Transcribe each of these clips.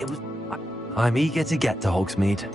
It was... I'm eager to get to Hogsmeade.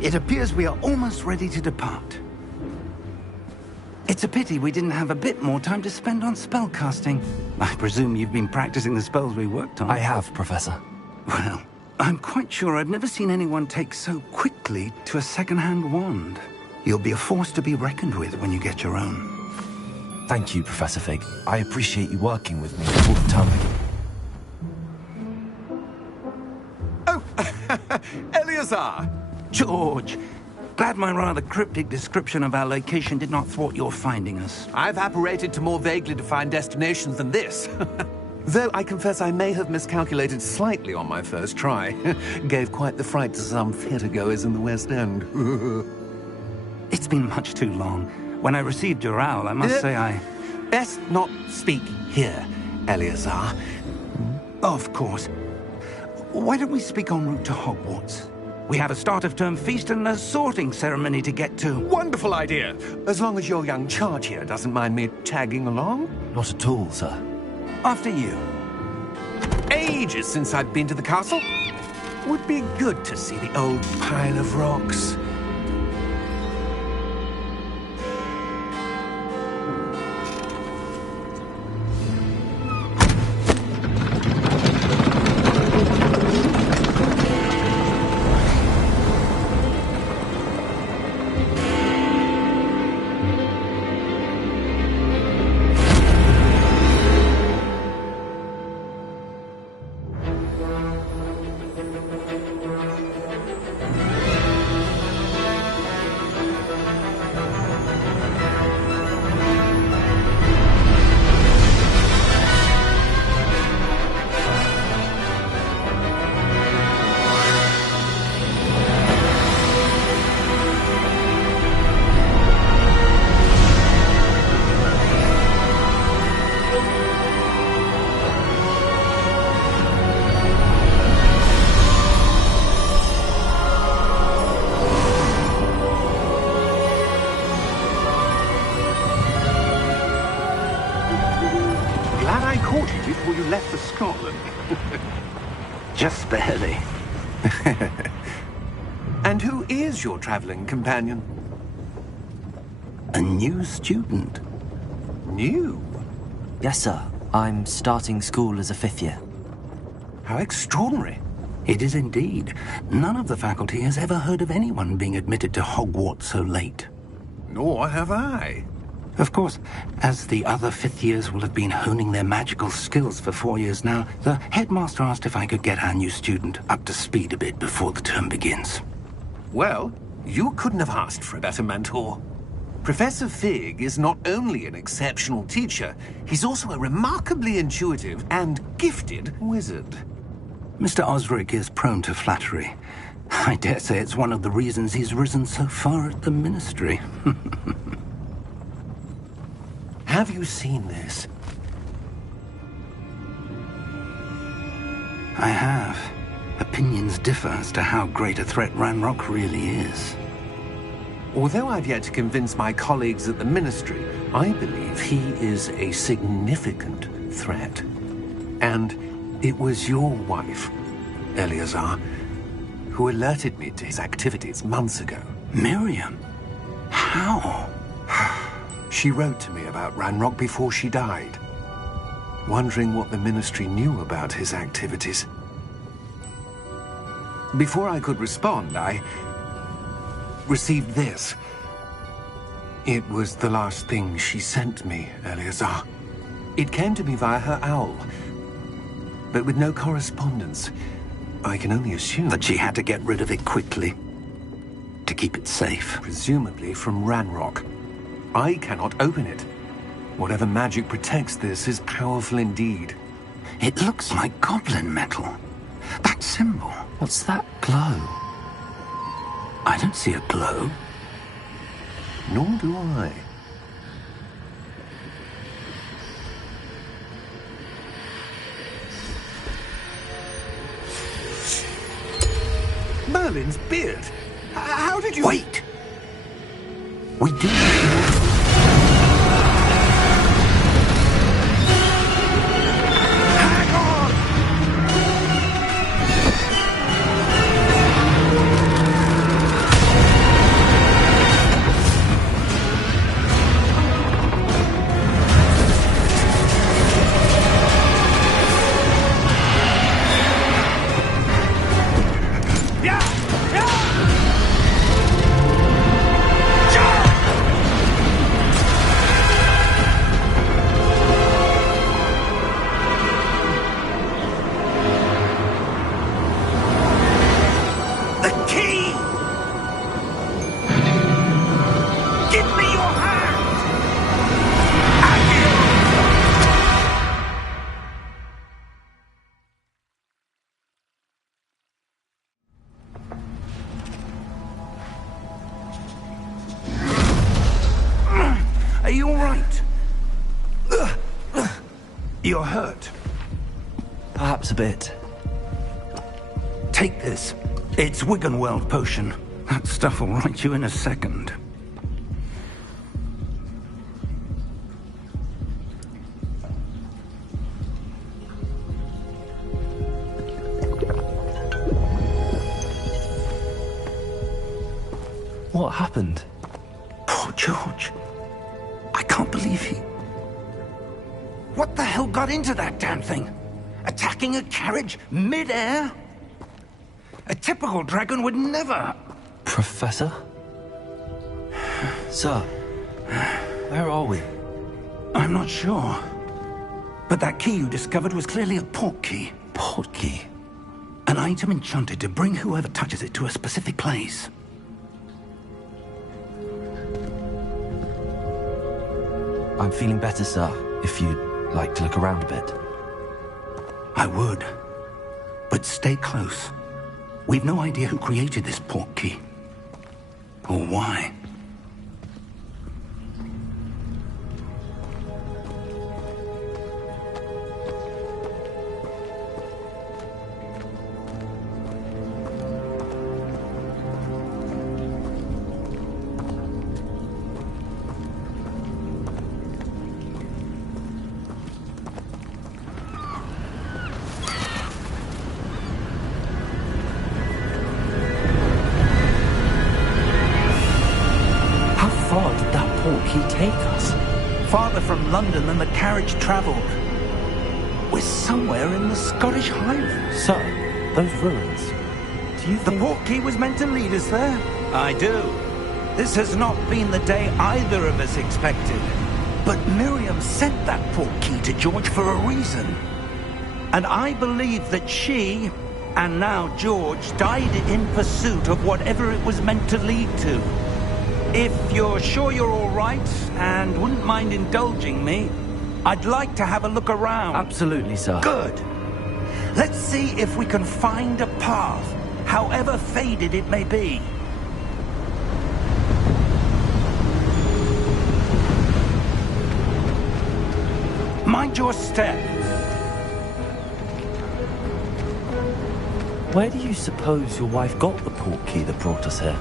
It appears we are almost ready to depart. It's a pity we didn't have a bit more time to spend on spellcasting. I presume you've been practicing the spells we worked on. I have, Professor. Well, I'm quite sure I've never seen anyone take so quickly to a second-hand wand. You'll be a force to be reckoned with when you get your own. Thank you, Professor Fig. I appreciate you working with me all the time. Oh, Eleazar! George, glad my rather cryptic description of our location did not thwart your finding us. I've apparated to more vaguely defined destinations than this. Though I confess I may have miscalculated slightly on my first try. Gave quite the fright to some theatre-goers in the West End. It's been much too long. When I received your owl, I must say I... Best not speak here, Eleazar. Of course. Why don't we speak en route to Hogwarts? We have a start-of-term feast and a sorting ceremony to get to. Wonderful idea! As long as your young charge here doesn't mind me tagging along. Not at all, sir. After you. Ages since I've been to the castle. Would be good to see the old pile of rocks. Before you left for Scotland. Just barely. And who is your traveling companion? A new student. New? Yes, sir. I'm starting school as a 5th year. How extraordinary. It is indeed. None of the faculty has ever heard of anyone being admitted to Hogwarts so late. Nor have I. Of course, as the other 5th years will have been honing their magical skills for 4 years now, the headmaster asked if I could get our new student up to speed a bit before the term begins. Well, you couldn't have asked for a better mentor. Professor Fig is not only an exceptional teacher, he's also a remarkably intuitive and gifted wizard. Mr. Osric is prone to flattery. I dare say it's one of the reasons he's risen so far at the Ministry. Have you seen this? I have. Opinions differ as to how great a threat Ranrock really is. Although I've yet to convince my colleagues at the Ministry, I believe he is a significant threat. And it was your wife, Eleazar, who alerted me to his activities months ago. Miriam? How? She wrote to me about Ranrock before she died, wondering what the Ministry knew about his activities. Before I could respond, I received this. It was the last thing she sent me, Eleazar. It came to me via her owl, but with no correspondence. I can only assume That she had to get rid of it quickly, to keep it safe. presumably from Ranrock. I cannot open it. Whatever magic protects this is powerful indeed. It looks like goblin metal. That symbol. What's that glow? I don't see a glow. Nor do I. Merlin's beard! How did you... Wait! We do... Hang on! The key! Give me your hand! Are you all right? You're hurt. Perhaps a bit. Take this. It's Wiggenweld potion. That stuff will right you in a second. What happened? Poor George. I can't believe he... What the hell got into that damn thing? Attacking a carriage mid-air? A typical dragon would never... Professor? Sir, where are we? I'm not sure. But that key you discovered was clearly a port key. Port key? An item enchanted to bring whoever touches it to a specific place. I'm feeling better, sir, if you'd like to look around a bit. I would. But stay close. We've no idea who created this port key. Or why. He take us? Farther from London than the carriage travelled. We're somewhere in the Scottish Highlands. Sir, those ruins. Do you The think... port key was meant to lead us there? I do. This has not been the day either of us expected. But Miriam sent that port key to George for a reason. And I believe that she, and now George, died in pursuit of whatever it was meant to lead to. If you're sure you're all right, and wouldn't mind indulging me, I'd like to have a look around. Absolutely, sir. Good. Let's see if we can find a path, however faded it may be. Mind your step. Where do you suppose your wife got the port key that brought us here?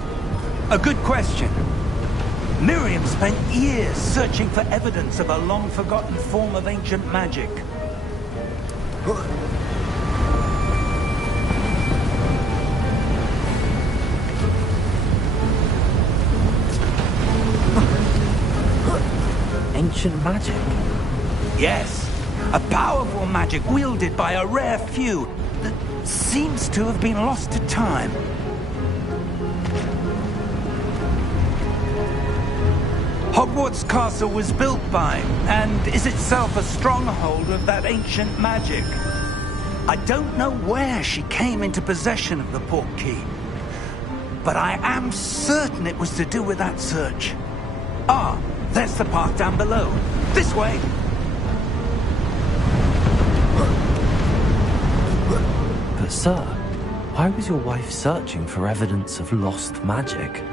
A good question. Miriam spent years searching for evidence of a long-forgotten form of ancient magic. Ancient magic? Yes, a powerful magic wielded by a rare few that seems to have been lost to time. Hogwarts Castle was built by, and is itself a stronghold of that ancient magic. I don't know where she came into possession of the portkey, but I am certain it was to do with that search. Ah, there's the path down below. This way! But sir, why was your wife searching for evidence of lost magic?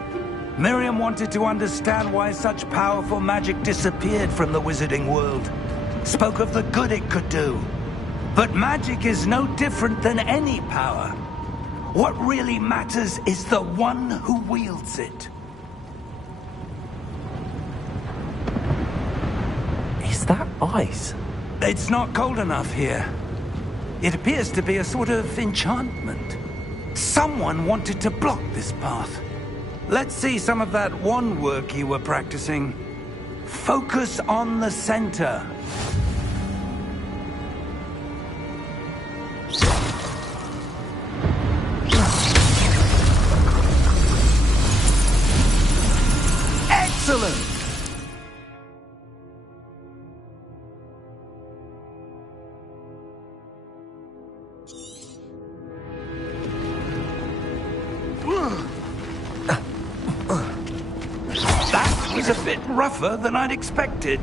Miriam wanted to understand why such powerful magic disappeared from the wizarding world. Spoke of the good it could do. But magic is no different than any power. What really matters is the one who wields it. Is that ice? It's not cold enough here. It appears to be a sort of enchantment. Someone wanted to block this path. Let's see some of that wand work you were practicing. Focus on the center. Excellent! That was a bit rougher than I'd expected.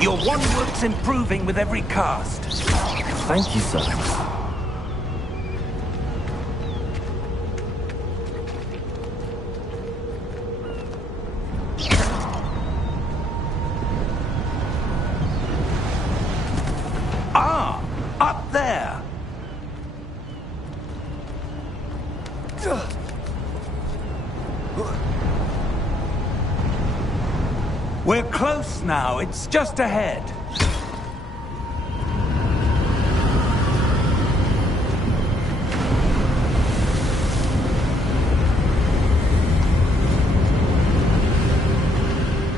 Your wand work's improving with every cast. Thank you, sir. Ah, up there. We're close now. It's just ahead.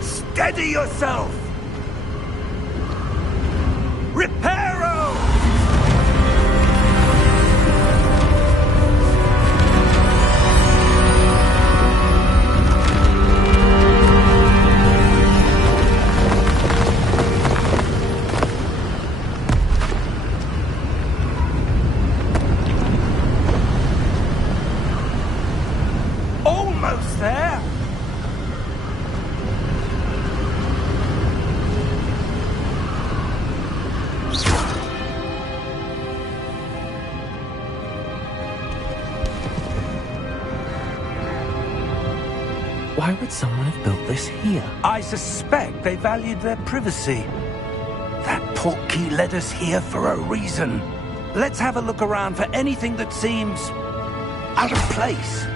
Steady yourself! Reparo! Almost there! Why would someone have built this here? I suspect they valued their privacy. That portkey led us here for a reason. Let's have a look around for anything that seems out of place.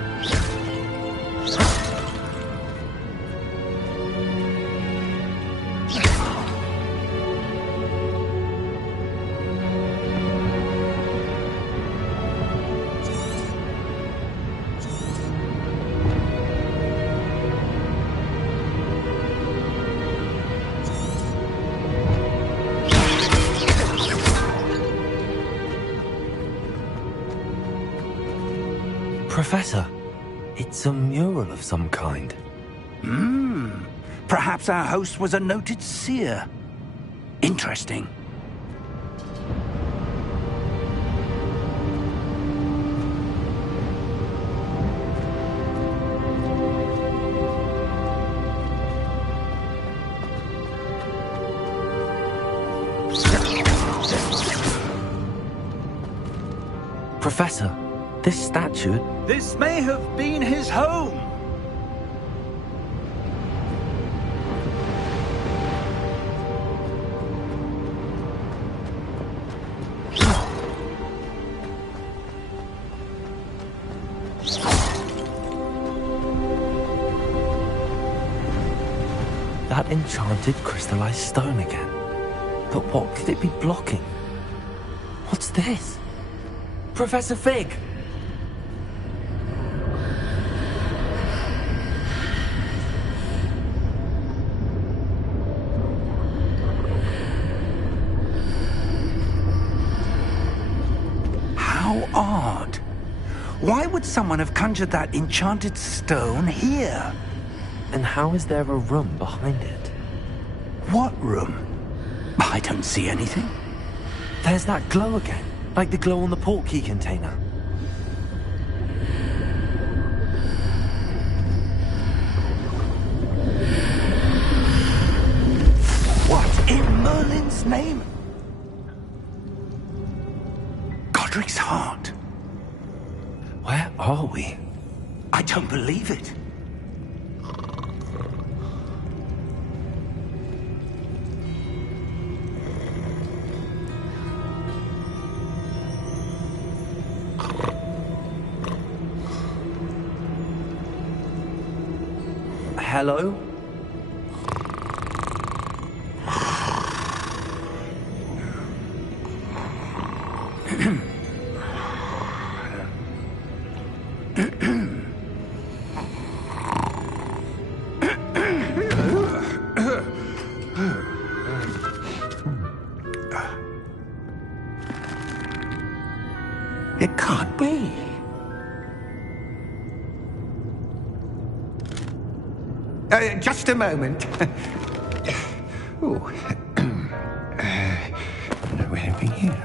Professor, it's a mural of some kind. Perhaps our host was a noted seer. Interesting. Professor, this statue... This may have been his home. That enchanted crystallized stone again. But what could it be blocking? What's this? Professor Fig! odd. Why would someone have conjured that enchanted stone here? And how is there a room behind it? What room? I don't see anything. There's that glow again, like the glow on the portkey container. What in Merlin's name? Godric's heart. Where are we? I don't believe it. Hello? It can't be. Just a moment. Oh. Where are we here?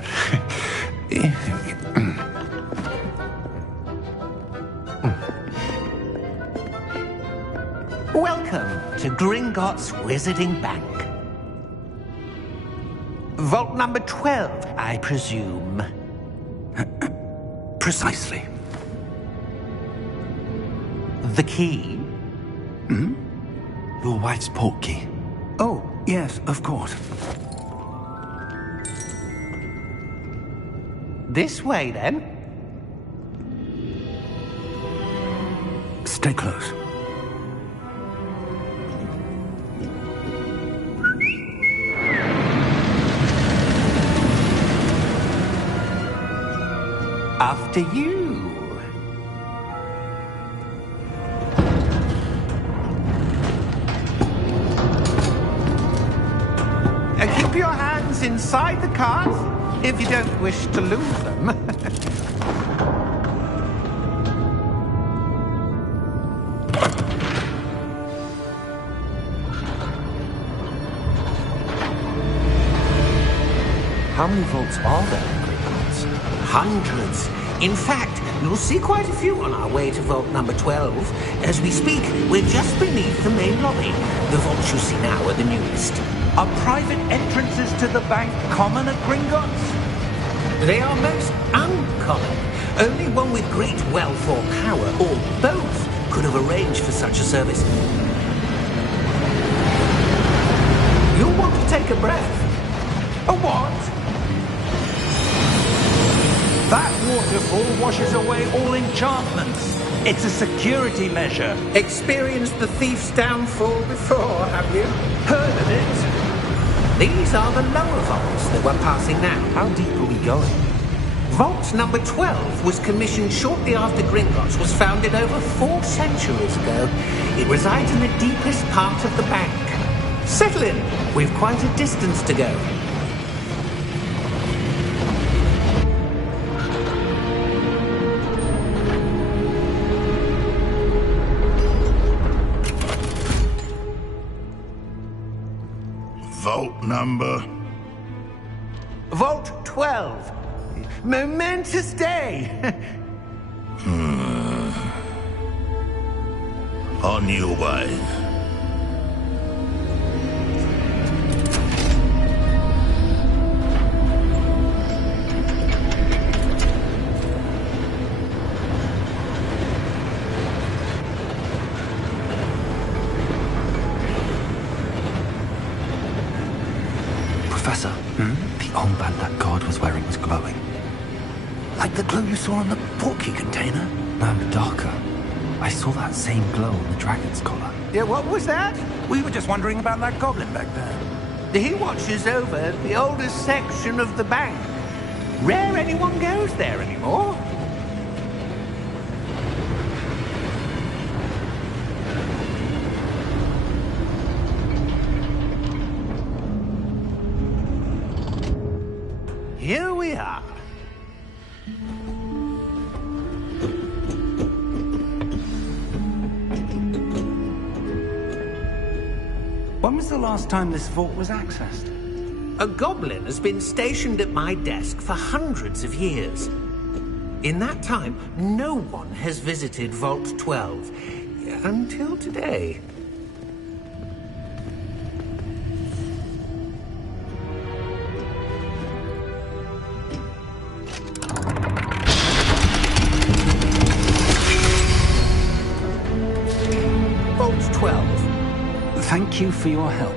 Welcome to Gringotts Wizarding Bank. Vault number 12, I presume. Precisely. The key? Hmm? Your wife's portkey. Oh, yes, of course. This way, then. Stay close. After you. Keep your hands inside the cart if you don't wish to lose them. How many vaults are there in Gringotts? Hundreds. In fact, you'll see quite a few on our way to vault number 12. As we speak, we're just beneath the main lobby. The vaults you see now are the newest. Are private entrances to the bank common at Gringotts? They are most uncommon. Only one with great wealth or power, or both, could have arranged for such a service. You'll want to take a breath. A what? That waterfall washes away all enchantments. It's a security measure. Experienced the thief's downfall before, have you? Heard of it? These are the lower vaults that we're passing now. How deep are we going? Vault number 12 was commissioned shortly after Gringotts was founded over 4 centuries ago. It resides in the deepest part of the bank. Settle in. We've quite a distance to go. Vault number? Vault 12. Momentous day. On your way. Professor, the armband that guard was wearing was glowing. Like the glow you saw on the portkey container? No, darker. I saw that same glow on the dragon's collar. Yeah, what was that? We were just wondering about that goblin back there. He watches over the oldest section of the bank. Rare anyone goes there anymore. Here we are. When was the last time this vault was accessed? A goblin has been stationed at my desk for hundreds of years. In that time, no one has visited Vault 12. Until today. Vault 12. Thank you for your help.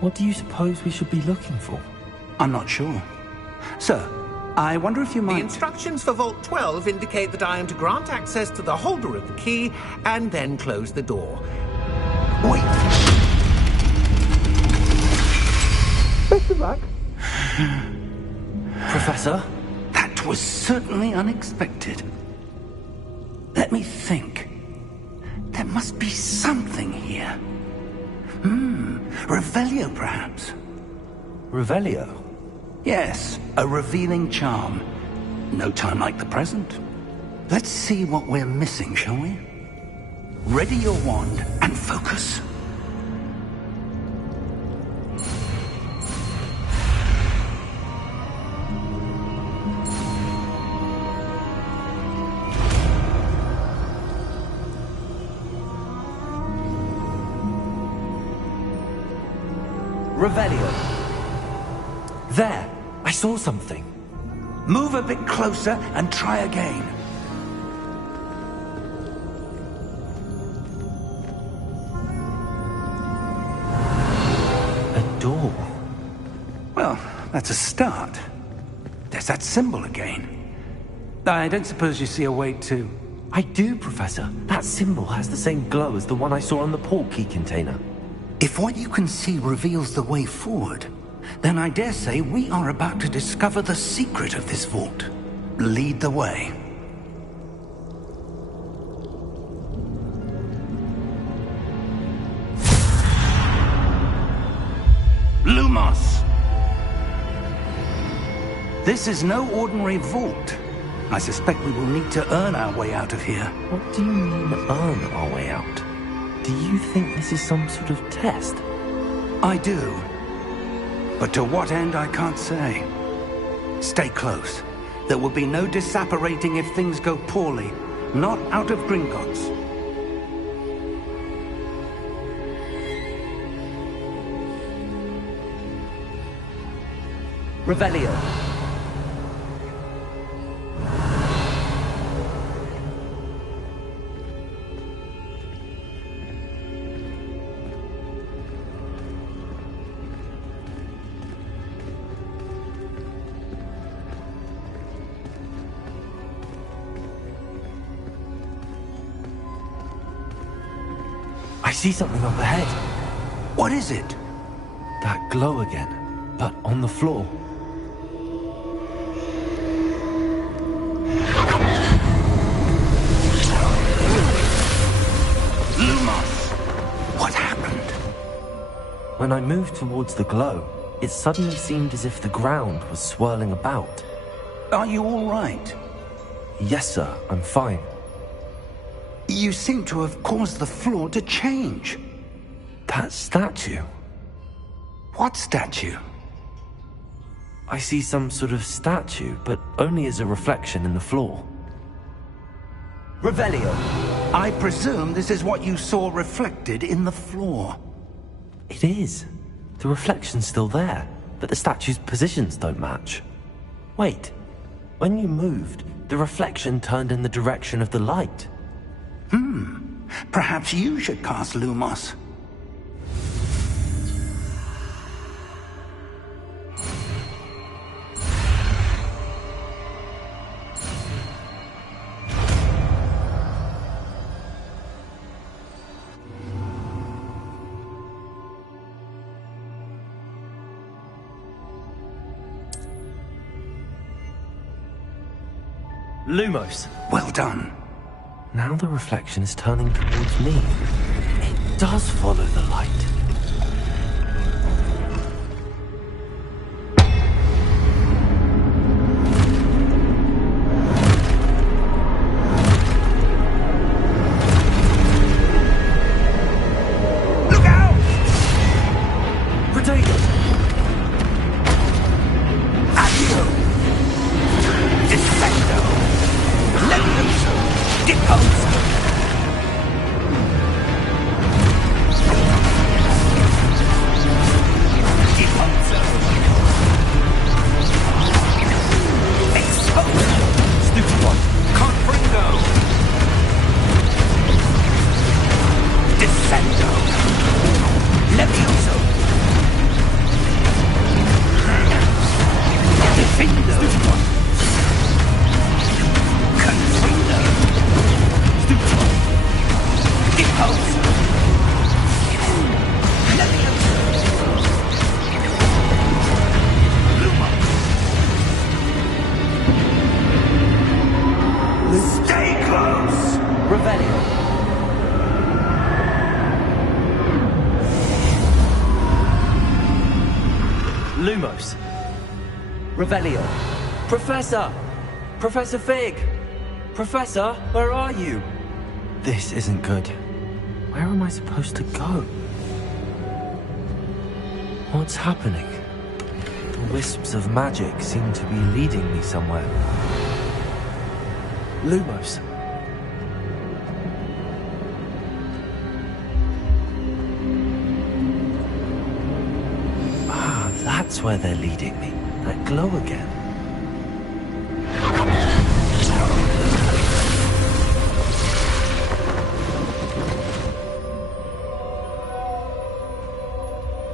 What do you suppose we should be looking for? I'm not sure. Sir, I wonder if you The might... instructions for Vault 12 indicate that I am to grant access to the holder of the key and then close the door. Wait! Best of luck. Professor? That was certainly unexpected. Let me think. There must be something here. Revelio, perhaps? Revelio? Yes, a revealing charm. No time like the present. Let's see what we're missing, shall we? Ready your wand and focus. Revelio. There! I saw something. Move a bit closer and try again. A door. Well, that's a start. There's that symbol again. I don't suppose you see a way to... I do, Professor. That symbol has the same glow as the one I saw on the portkey container. If what you can see reveals the way forward, then I dare say we are about to discover the secret of this vault. Lead the way. Lumos! This is no ordinary vault. I suspect we will need to earn our way out of here. What do you mean, earn our way out? Do you think this is some sort of test? I do. But to what end, I can't say. Stay close. There will be no disapparating if things go poorly. Not out of Gringotts. Revelio. I see something up ahead. What is it? That glow again, but on the floor. Lumos! What happened? When I moved towards the glow, it suddenly seemed as if the ground was swirling about. Are you all right? Yes, sir, I'm fine. You seem to have caused the floor to change. That statue. What statue? I see some sort of statue, but only as a reflection in the floor. Revelio. I presume this is what you saw reflected in the floor. It is. The reflection's still there, but the statue's positions don't match. Wait. When you moved, the reflection turned in the direction of the light. Perhaps you should cast Lumos. Lumos. Well done. Now the reflection is turning towards me. It does follow the light. Look out! Protego! Addio! Descendo! Levioso! Deposo! Deposo! Exposo! Stupid one. Confringo! Descendo! Levioso! Defendo! Stupid one. Confrindo! Stupid one. Deposo! Levioso! Lumo! Stay close! Revelio. Lumos. Revelio. Professor! Professor Fig! Professor, where are you? This isn't good. Where am I supposed to go? What's happening? The wisps of magic seem to be leading me somewhere. Lumos. Ah, that's where they're leading me. That glow again.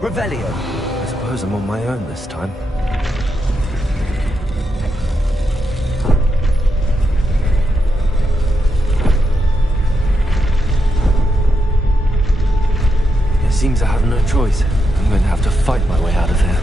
Revelio. I suppose I'm on my own this time. It seems I have no choice. I'm going to have to fight my way out of here.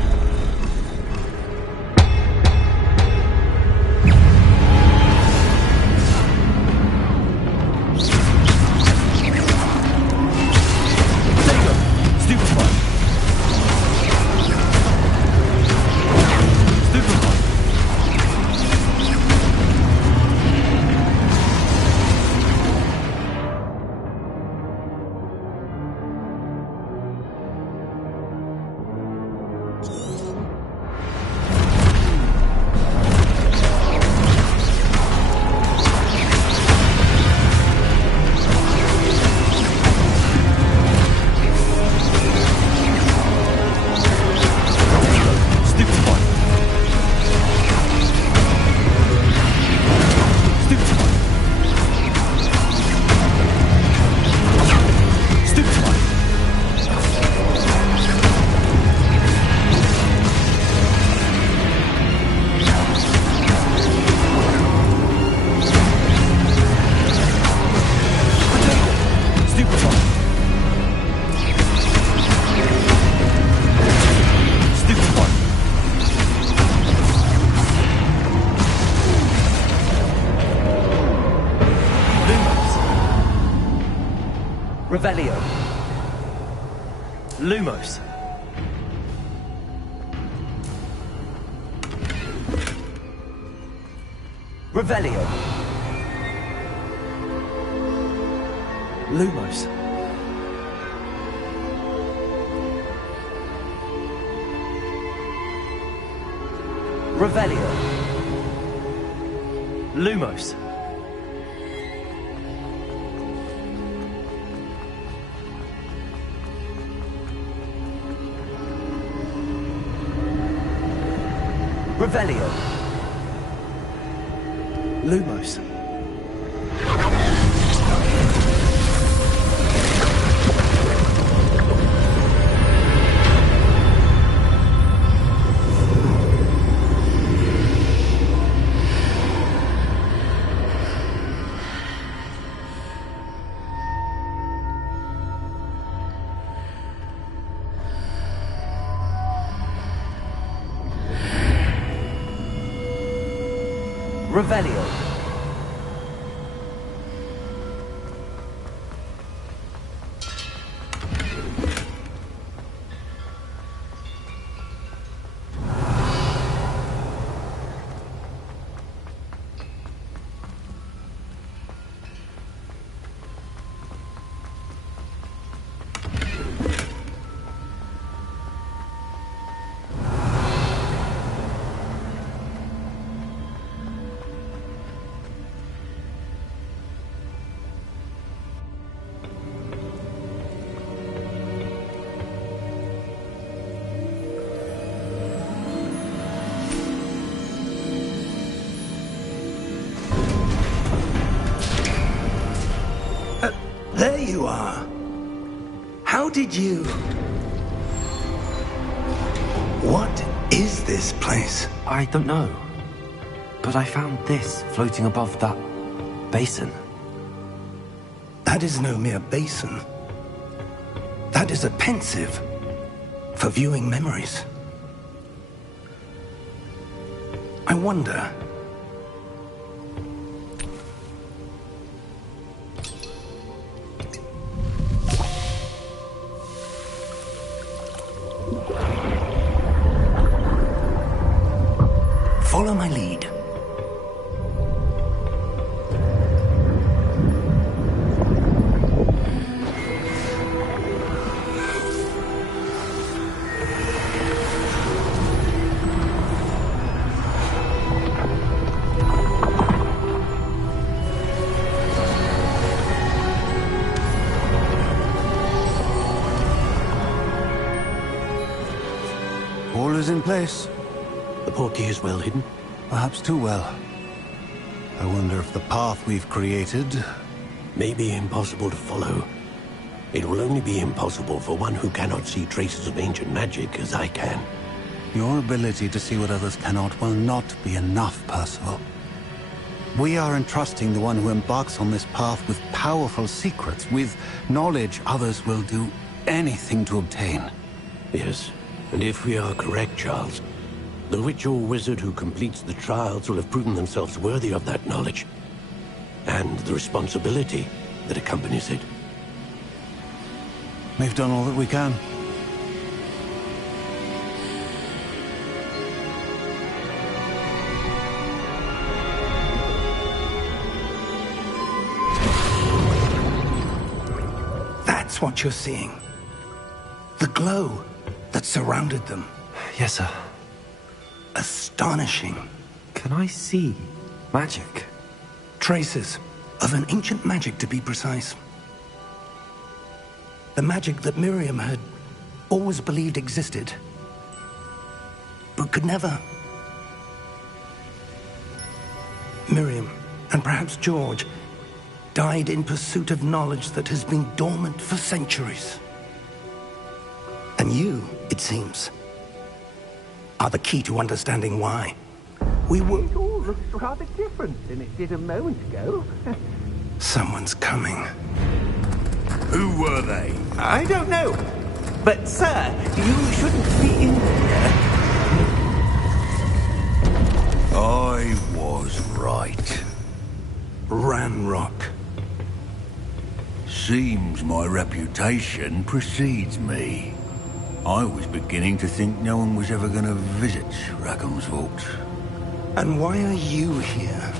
Revelio. Lumos. Revelio. Lumos. Revelio. Lumos. Revelio. Lumos. Revelio. are. How did you... What is this place? I don't know. But I found this floating above that basin. That is no mere basin. That is a pensive for viewing memories. I wonder... Follow my lead. All is in place. The portkey is well hidden. Perhaps too well. I wonder if the path we've created... May be impossible to follow. It will only be impossible for one who cannot see traces of ancient magic as I can. Your ability to see what others cannot will not be enough, Percival. We are entrusting the one who embarks on this path with powerful secrets, with knowledge others will do anything to obtain. Yes, and if we are correct, Charles, the witch or wizard who completes the trials will have proven themselves worthy of that knowledge, and the responsibility that accompanies it. We've done all that we can. That's what you're seeing. The glow that surrounded them. Yes, sir. Astonishing. Can I see magic? Traces of an ancient magic, to be precise. The magic that Miriam had always believed existed, but could never. Miriam, and perhaps George, died in pursuit of knowledge that has been dormant for centuries. And you, it seems, are the key to understanding why. We were... It all looks rather different than it did a moment ago. Someone's coming. Who were they? I don't know. But, sir, you shouldn't be in here. I was right. Ranrock. Seems my reputation precedes me. I was beginning to think no one was ever going to visit Rackham's Vault. And why are you here?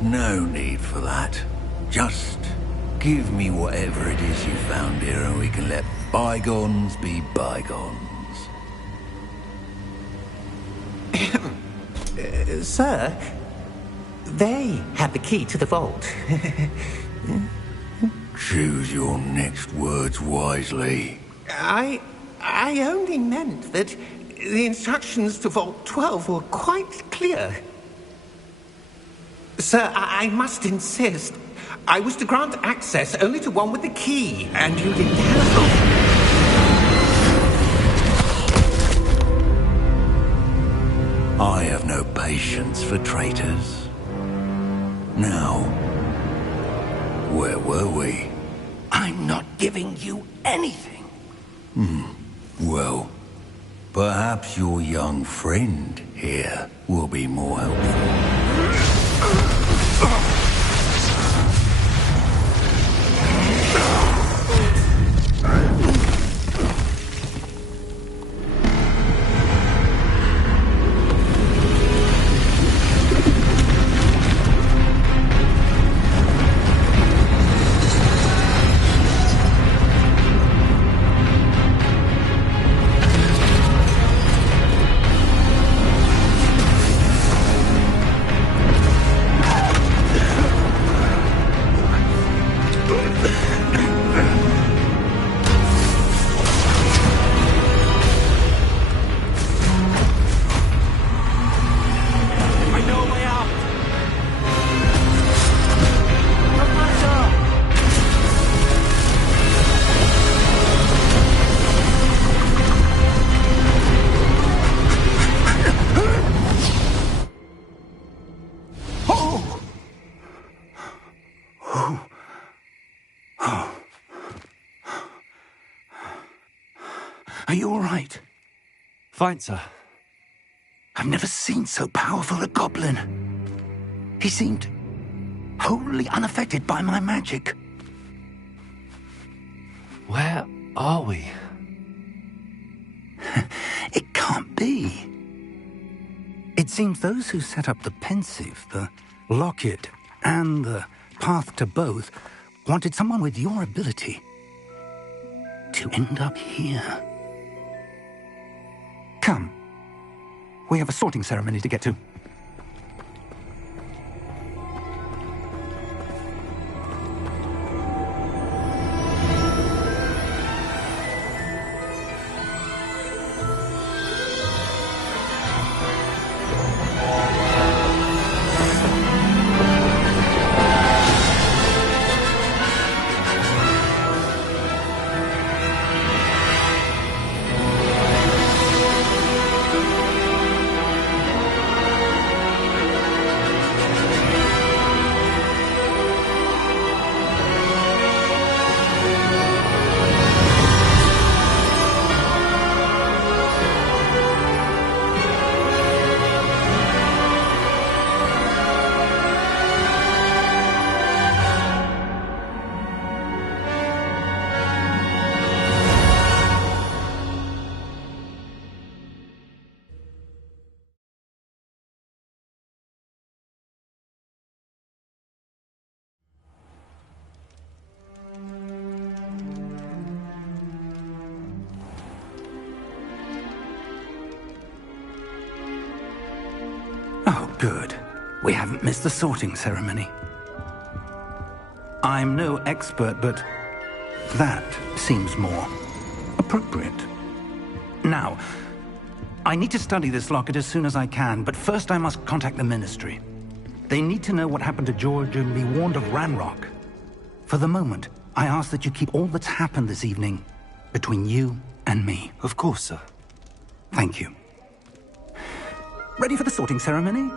No need for that. Just give me whatever it is you found here and we can let bygones be bygones. Sir, they have the key to the vault. Choose your next words wisely. I only meant that the instructions to Vault 12 were quite clear. Sir, I must insist. I was to grant access only to one with the key, and you didn't have... I have no patience for traitors. Now, where were we? I'm not giving you anything. Well, perhaps your young friend here will be more helpful. Are you all right? Fine, sir. I've never seen so powerful a goblin. He seemed wholly unaffected by my magic. Where are we? It can't be. It seems those who set up the pensive, the locket, and the path to both wanted someone with your ability to end up here. Come. We have a sorting ceremony to get to. Oh, good. We haven't missed the sorting ceremony. I'm no expert, but that seems more appropriate. Now, I need to study this locket as soon as I can, but first I must contact the Ministry. They need to know what happened to George and be warned of Ranrock. For the moment, I ask that you keep all that's happened this evening between you and me. Of course, sir. Thank you. Ready for the sorting ceremony?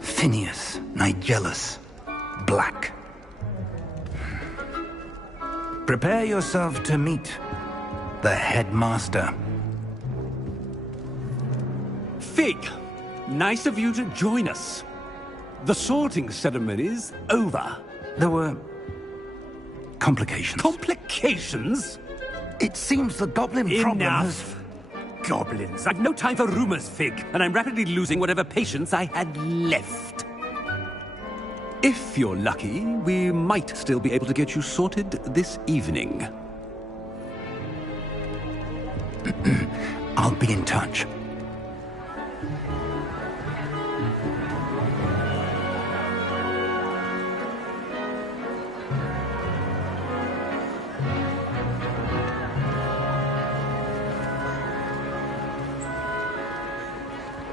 Phineas, Nigellus, Black. Prepare yourself to meet the headmaster. Fig, nice of you to join us. The sorting ceremony's over. There were complications. Complications? It seems the goblin problem has... Enough! Goblins. I've no time for rumors, Fig, and I'm rapidly losing whatever patience I had left. If you're lucky, we might still be able to get you sorted this evening. I'll be in touch.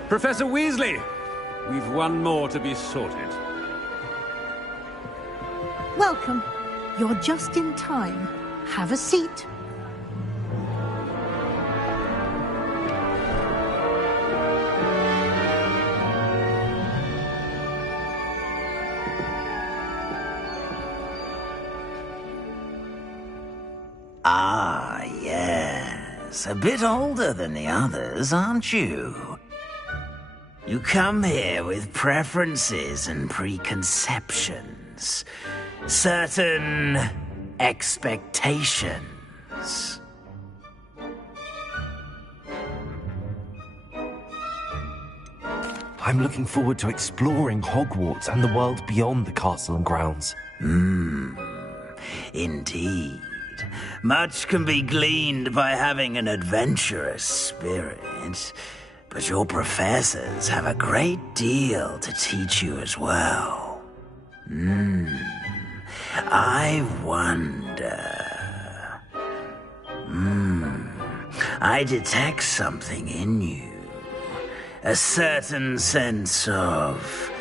Professor Weasley, we've one more to be sorted. Welcome. You're just in time. Have a seat. Ah, yes. A bit older than the others, aren't you? You come here with preferences and preconceptions. Certain expectations. I'm looking forward to exploring Hogwarts and the world beyond the castle and grounds. Indeed. Much can be gleaned by having an adventurous spirit, but your professors have a great deal to teach you as well. I wonder... I detect something in you. A certain sense of...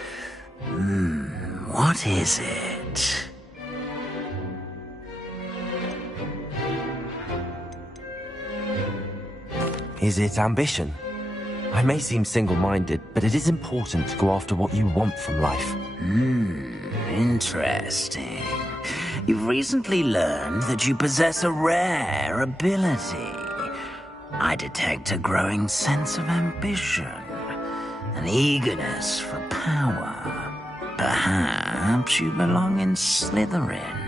what is it? Is it ambition? I may seem single-minded, but it is important to go after what you want from life. Interesting. You've recently learned that you possess a rare ability. I detect a growing sense of ambition, an eagerness for power. Perhaps you belong in Slytherin.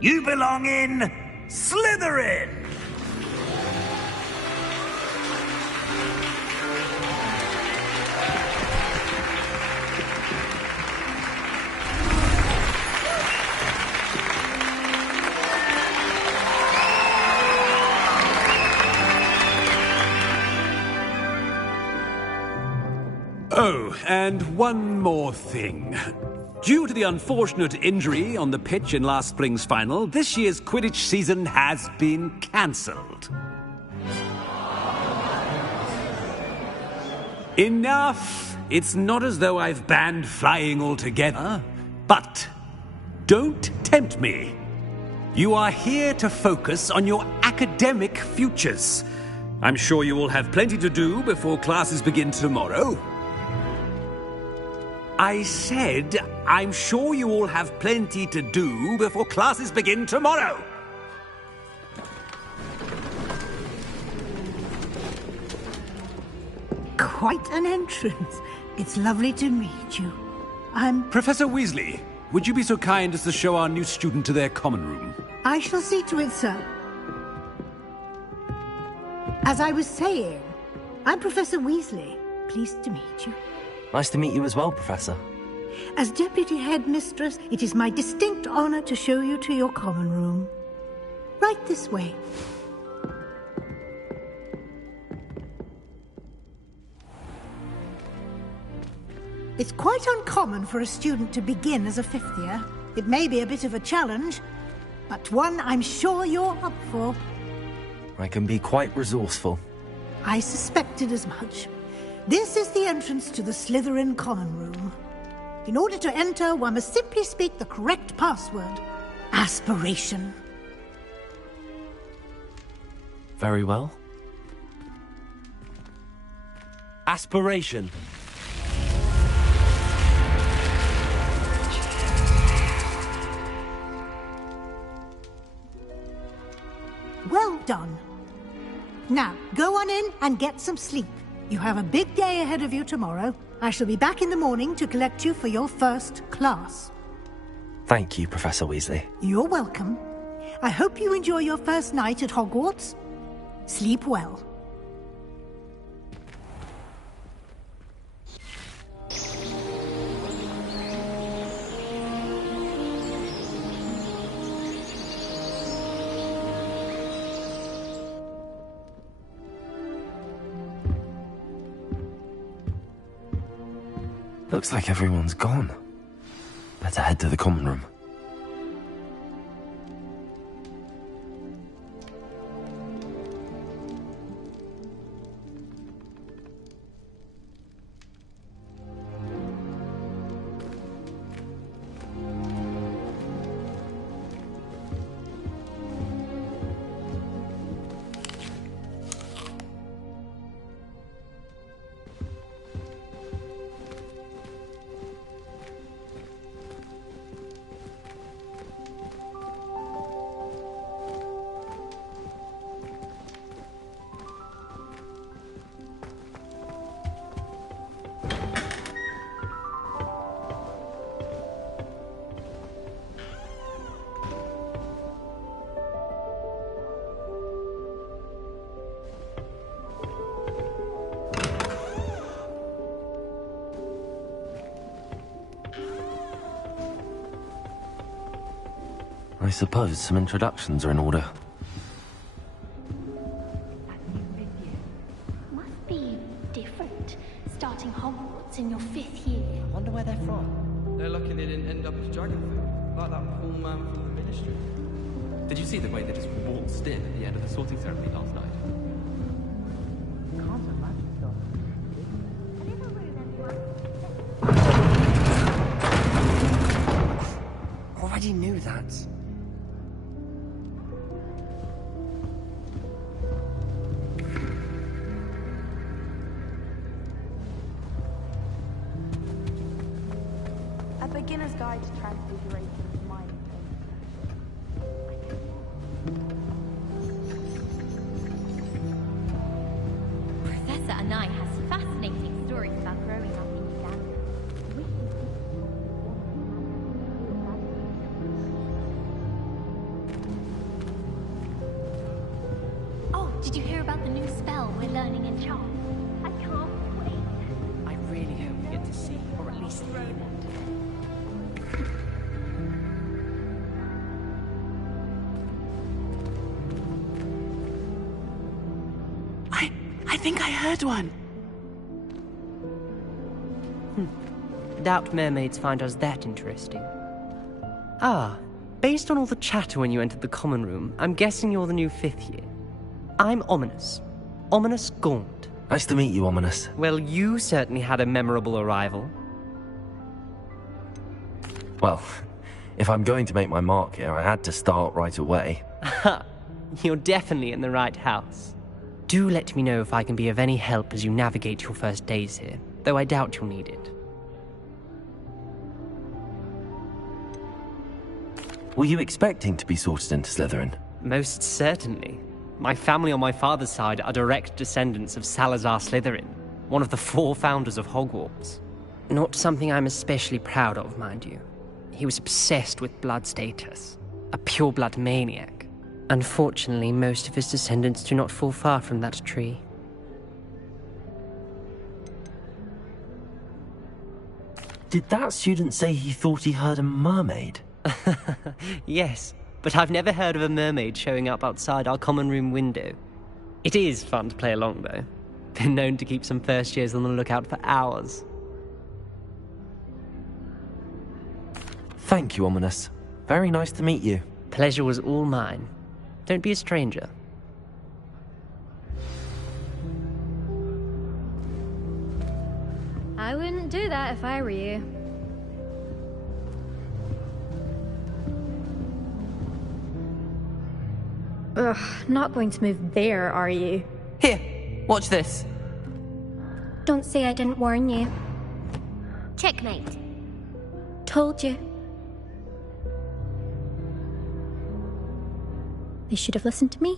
You belong in Slytherin! Oh, and one more thing. Due to the unfortunate injury on the pitch in last spring's final, this year's Quidditch season has been cancelled. Enough! It's not as though I've banned flying altogether. But don't tempt me. You are here to focus on your academic futures. I'm sure you will have plenty to do before classes begin tomorrow. I said, I'm sure you all have plenty to do before classes begin tomorrow. Quite an entrance. It's lovely to meet you. I'm... Professor Weasley, would you be so kind as to show our new student to their common room? I shall see to it, sir. As I was saying, I'm Professor Weasley. Pleased to meet you. Nice to meet you as well, Professor. As Deputy Headmistress, it is my distinct honor to show you to your common room. Right this way. It's quite uncommon for a student to begin as a fifth year. It may be a bit of a challenge, but one I'm sure you're up for. I can be quite resourceful. I suspected as much. This is the entrance to the Slytherin common room. In order to enter, one must simply speak the correct password. Aspiration. Very well. Aspiration. Well done. Now, go on in and get some sleep. You have a big day ahead of you tomorrow. I shall be back in the morning to collect you for your first class. Thank you, Professor Weasley. You're welcome. I hope you enjoy your first night at Hogwarts. Sleep well. Looks like everyone's gone. Better head to the common room. I suppose some introductions are in order. Must be different, starting Hogwarts in your 5th year. I wonder where they're from. They're lucky they didn't end up as Dragonfly, like that poor man from the Ministry. Did you see the way they just waltzed in at the end of the sorting ceremony last night? already knew that. A beginner's guide to transfiguration of mind. Professor Anai has fascinating stories about growing up in Uganda. Oh, did you hear about the new spell we're learning in charm? I can't wait. I really hope we get to see, or at least hear that. I think I heard one. Doubt mermaids find us that interesting. Ah, based on all the chatter when you entered the common room, I'm guessing you're the new 5th year. I'm Ominous. Ominous Gaunt. Nice to meet you, Ominous. Well, you certainly had a memorable arrival. Well, if I'm going to make my mark here, I had to start right away. Ha! You're definitely in the right house. Do let me know if I can be of any help as you navigate your first days here, though I doubt you'll need it. Were you expecting to be sorted into Slytherin? Most certainly. My family on my father's side are direct descendants of Salazar Slytherin, one of the 4 founders of Hogwarts. Not something I'm especially proud of, mind you. He was obsessed with blood status, a pure-blood maniac. Unfortunately, most of his descendants do not fall far from that tree. Did that student say he thought he heard a mermaid? Yes, but I've never heard of a mermaid showing up outside our common room window. It is fun to play along, though. Been known to keep some first years on the lookout for hours. Thank you, Ominous. Very nice to meet you. Pleasure was all mine. Don't be a stranger. I wouldn't do that if I were you. Ugh, not going to move there, are you? Here, watch this. Don't say I didn't warn you. Checkmate. Told you. They should have listened to me.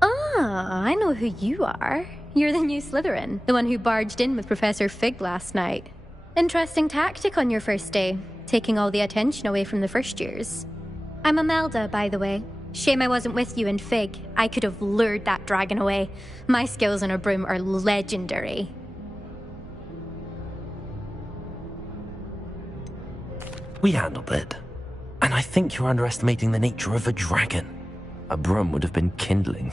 Ah, I know who you are. You're the new Slytherin, the one who barged in with Professor Fig last night. Interesting tactic on your first day, taking all the attention away from the first years. I'm Imelda, by the way. Shame I wasn't with you in Fig. I could have lured that dragon away. My skills on a broom are legendary. We handled it. And I think you're underestimating the nature of a dragon. A broom would have been kindling.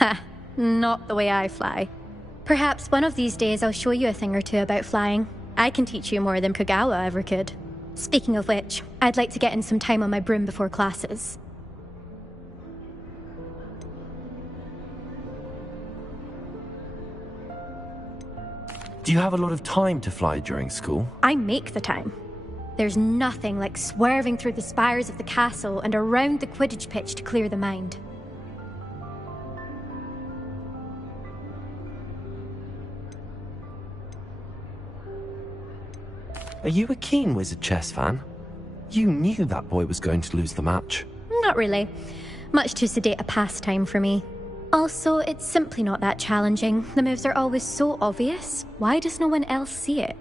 Ha, not the way I fly. Perhaps one of these days I'll show you a thing or two about flying. I can teach you more than Kagawa ever could. Speaking of which, I'd like to get in some time on my broom before classes. Do you have a lot of time to fly during school? I make the time. There's nothing like swerving through the spires of the castle and around the Quidditch pitch to clear the mind. Are you a keen Wizard chess fan? You knew that boy was going to lose the match. Not really. Much too sedate a pastime for me. Also, it's simply not that challenging. The moves are always so obvious. Why does no one else see it?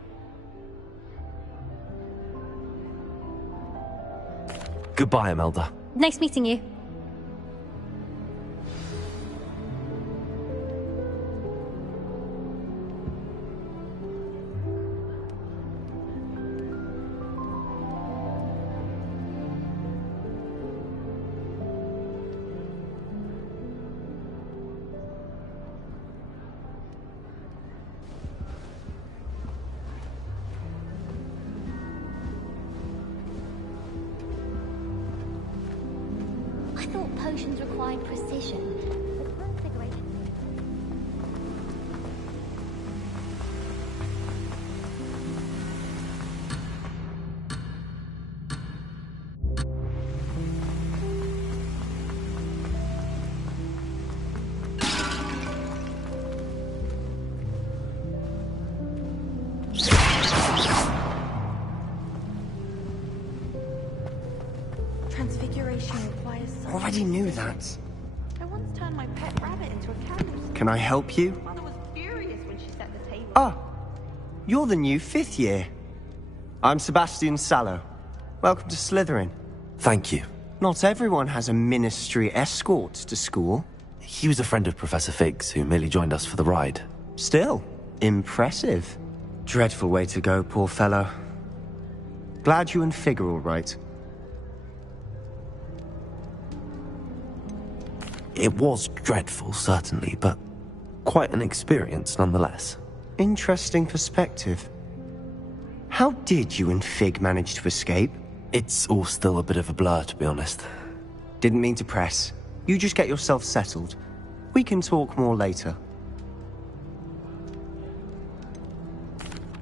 Goodbye, Imelda. Nice meeting you. I thought potions required precision. The transfiguration. already knew that. I once turned my pet rabbit into a candlestick. Can I help you? Mother was furious when she set the table. Ah, you're the new 5th year. I'm Sebastian Sallow. Welcome to Slytherin. Thank you. Not everyone has a ministry escort to school. He was a friend of Professor Fig's who merely joined us for the ride. Still, impressive. Dreadful way to go, poor fellow. Glad you and Fig are all right. It was dreadful, certainly, but quite an experience nonetheless. Interesting perspective. How did you and Fig manage to escape? It's all still a bit of a blur, to be honest. Didn't mean to press. You just get yourself settled. We can talk more later.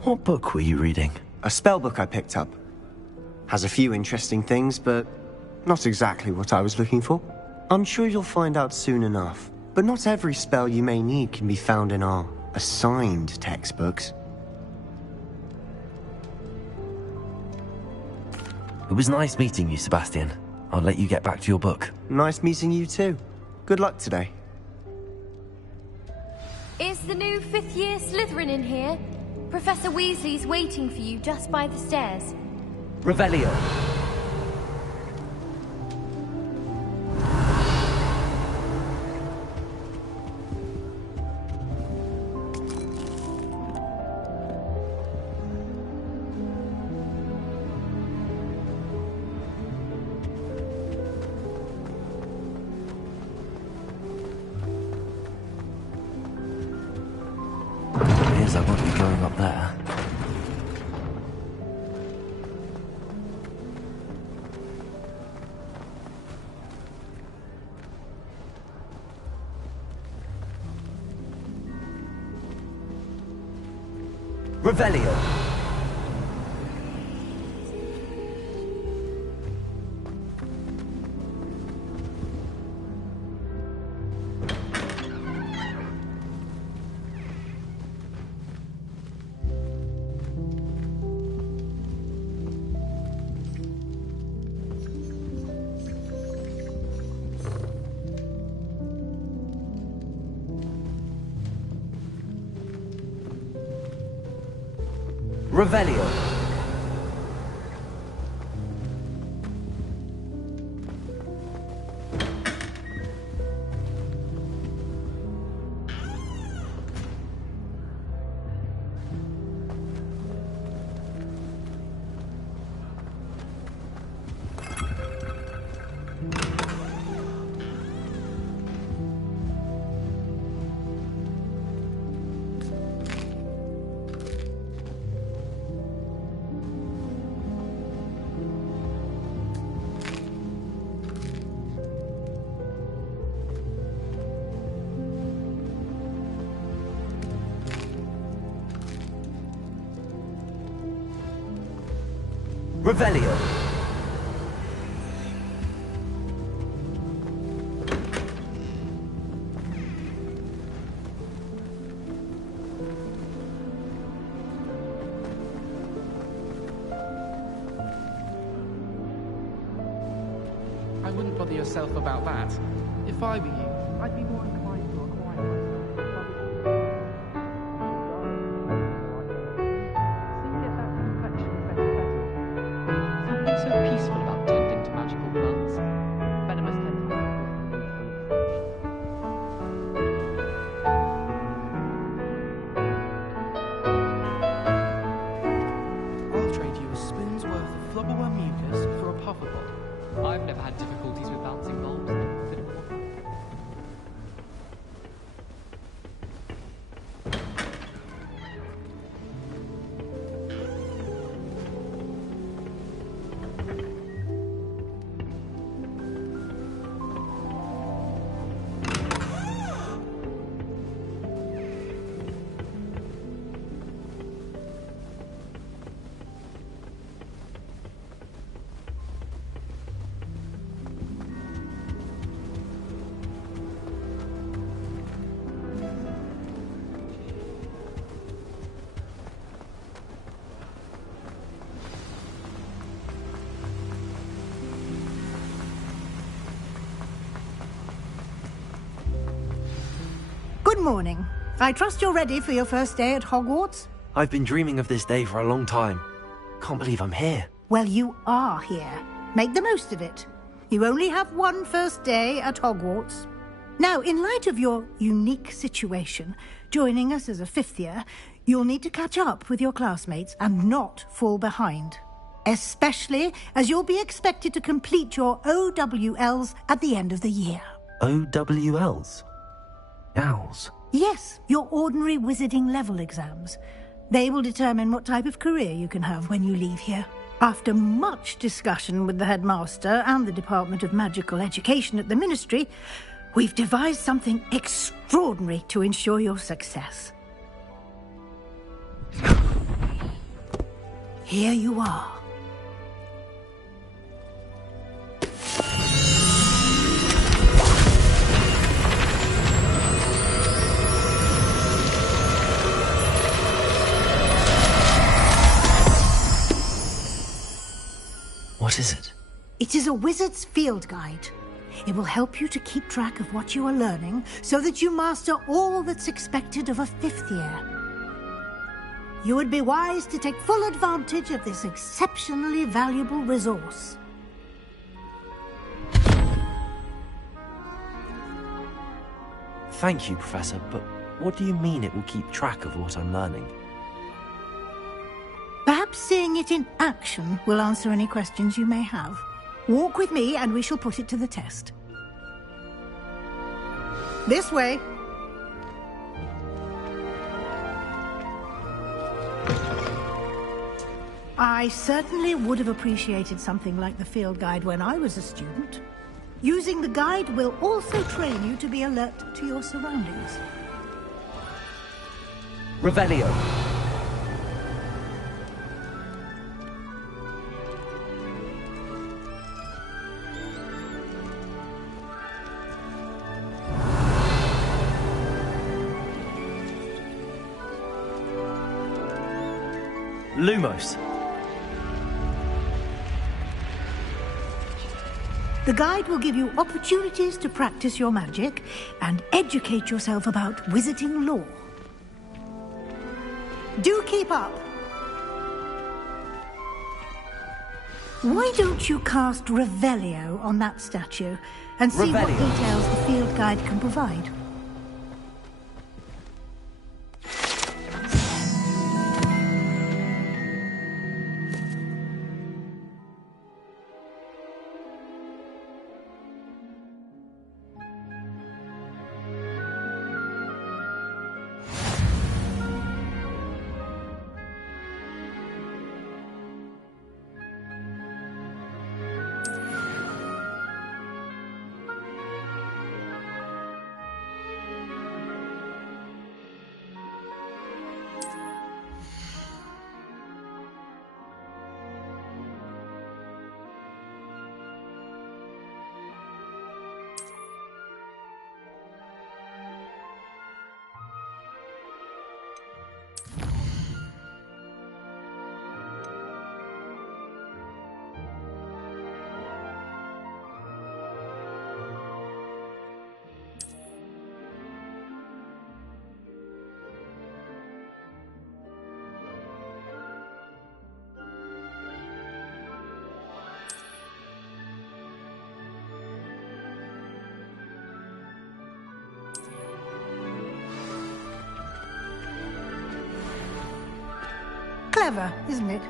What book were you reading? A spell book I picked up. Has a few interesting things, but not exactly what I was looking for. I'm sure you'll find out soon enough. But not every spell you may need can be found in our assigned textbooks. It was nice meeting you, Sebastian. I'll let you get back to your book. Nice meeting you too. Good luck today. Is the new 5th year Slytherin in here? Professor Weasley's waiting for you just by the stairs. Revelio. I won't be going up there. Revelio. Revelio. Revelio. I wouldn't bother yourself about that. If I were you, I'd be more inclined to acquire So peaceful about tending to magical plants. Venomous tends I'll trade you a spoon's worth of flubberworm mucus for a pufferbot. I've never had difficulties with bouncing bulbs. Good morning. I trust you're ready for your first day at Hogwarts? I've been dreaming of this day for a long time. Can't believe I'm here. Well, you are here. Make the most of it. You only have one first day at Hogwarts. Now, in light of your unique situation, joining us as a fifth year, you'll need to catch up with your classmates and not fall behind. Especially as you'll be expected to complete your OWLs at the end of the year. OWLs? Owls? Yes, your ordinary wizarding level exams. They will determine what type of career you can have when you leave here. After much discussion with the headmaster and the Department of Magical Education at the Ministry, we've devised something extraordinary to ensure your success. Here you are. What is it? It is a wizard's field guide. It will help you to keep track of what you are learning so that you master all that's expected of a fifth year. You would be wise to take full advantage of this exceptionally valuable resource. Thank you, Professor, but what do you mean it will keep track of what I'm learning? Perhaps seeing it in action will answer any questions you may have. Walk with me and we shall put it to the test. This way. I certainly would have appreciated something like the field guide when I was a student. Using the guide will also train you to be alert to your surroundings. Revelio. Lumos. The guide will give you opportunities to practice your magic and educate yourself about wizarding lore. Do keep up. Why don't you cast Revelio on that statue and see what details the field guide can provide? Clever, isn't it?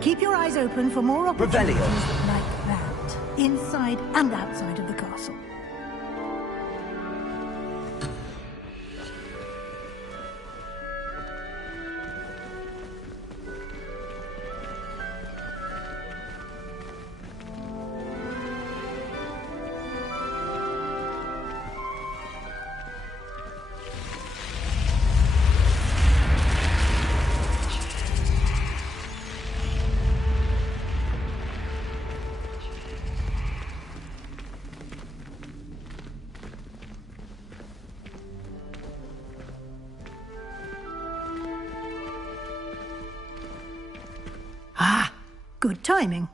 Keep your eyes open for more opportunities like that, inside and outside of the castle. Good timing.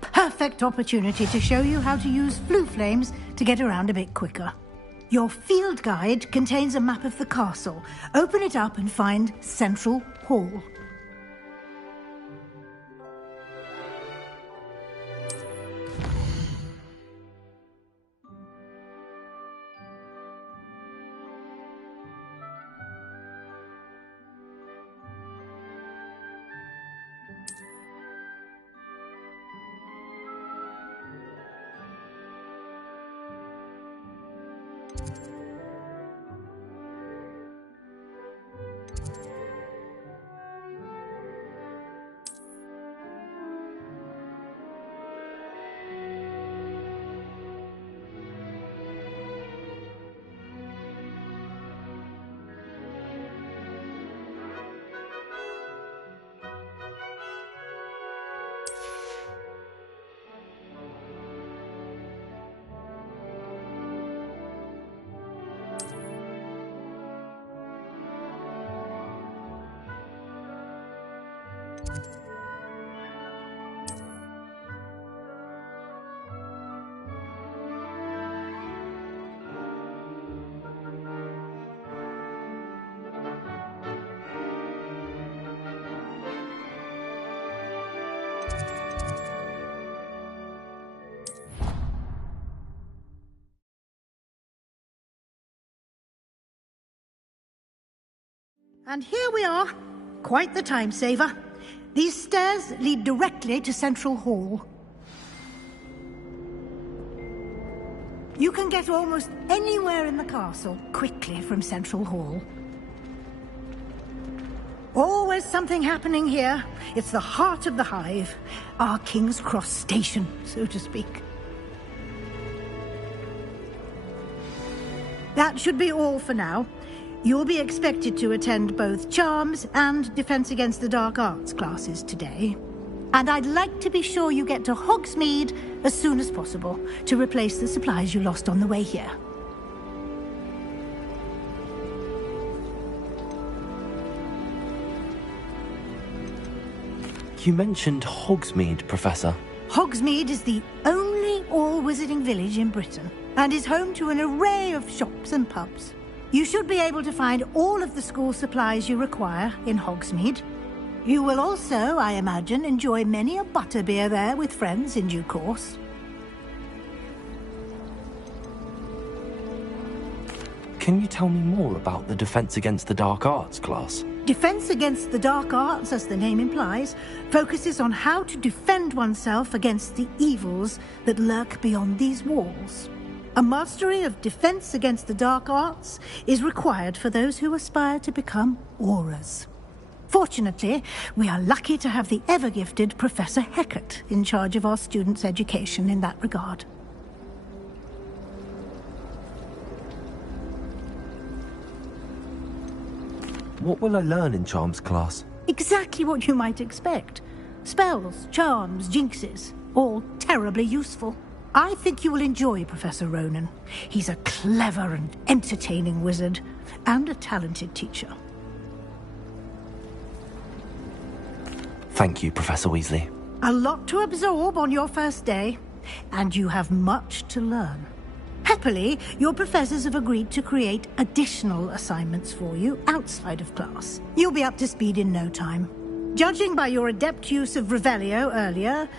Perfect opportunity to show you how to use flue flames to get around a bit quicker. Your field guide contains a map of the castle. Open it up and find Central Hall. And here we are. Quite the time saver. These stairs lead directly to Central Hall. You can get almost anywhere in the castle quickly from Central Hall. Always something happening here. It's the heart of the hive. Our King's Cross station, so to speak. That should be all for now. You'll be expected to attend both Charms and Defense Against the Dark Arts classes today. And I'd like to be sure you get to Hogsmeade as soon as possible to replace the supplies you lost on the way here. You mentioned Hogsmeade, Professor. Hogsmeade is the only all-wizarding village in Britain and is home to an array of shops and pubs. You should be able to find all of the school supplies you require in Hogsmeade. You will also, I imagine, enjoy many a butterbeer there with friends in due course. Can you tell me more about the Defense Against the Dark Arts class? Defense Against the Dark Arts, as the name implies, focuses on how to defend oneself against the evils that lurk beyond these walls. A mastery of Defense Against the Dark Arts is required for those who aspire to become Aurors. Fortunately, we are lucky to have the ever-gifted Professor Hecat in charge of our students' education in that regard. What will I learn in Charms class? Exactly what you might expect. Spells, charms, jinxes, all terribly useful. I think you will enjoy Professor Ronan. He's a clever and entertaining wizard, and a talented teacher. Thank you, Professor Weasley. A lot to absorb on your first day, and you have much to learn. Happily, your professors have agreed to create additional assignments for you outside of class. You'll be up to speed in no time. Judging by your adept use of Revelio earlier,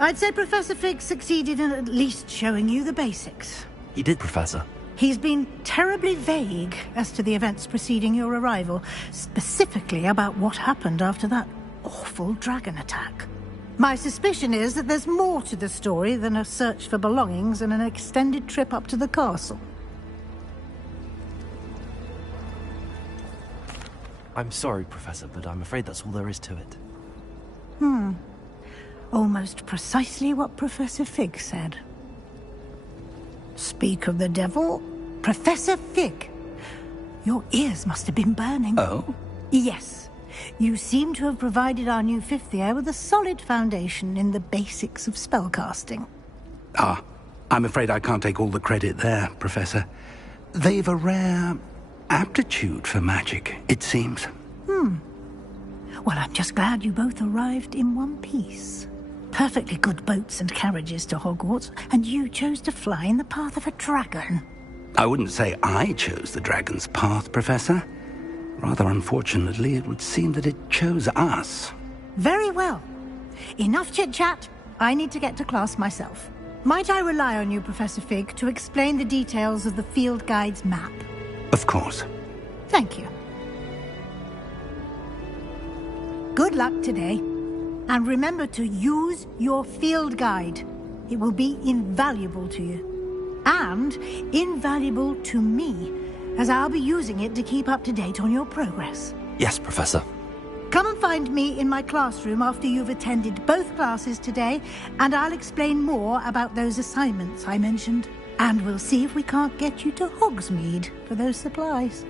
I'd say Professor Fig succeeded in at least showing you the basics. He did, Professor. He's been terribly vague as to the events preceding your arrival, specifically about what happened after that awful dragon attack. My suspicion is that there's more to the story than a search for belongings and an extended trip up to the castle. I'm sorry, Professor, but I'm afraid that's all there is to it. Almost precisely what Professor Fig said. Speak of the devil, Professor Fig. Your ears must have been burning. Oh? Yes. You seem to have provided our new fifth year with a solid foundation in the basics of spellcasting. I'm afraid I can't take all the credit there, Professor. They've a rare aptitude for magic, it seems. Well, I'm just glad you both arrived in one piece. Perfectly good boats and carriages to Hogwarts, and you chose to fly in the path of a dragon. I wouldn't say I chose the dragon's path, Professor. Rather unfortunately, it would seem that it chose us. Very well. Enough chit-chat. I need to get to class myself. Might I rely on you, Professor Fig, to explain the details of the field guide's map? Of course. Thank you. Good luck today. And remember to use your field guide. It will be invaluable to you. And invaluable to me, as I'll be using it to keep up to date on your progress. Yes, Professor. Come and find me in my classroom after you've attended both classes today, and I'll explain more about those assignments I mentioned. And we'll see if we can't get you to Hogsmeade for those supplies.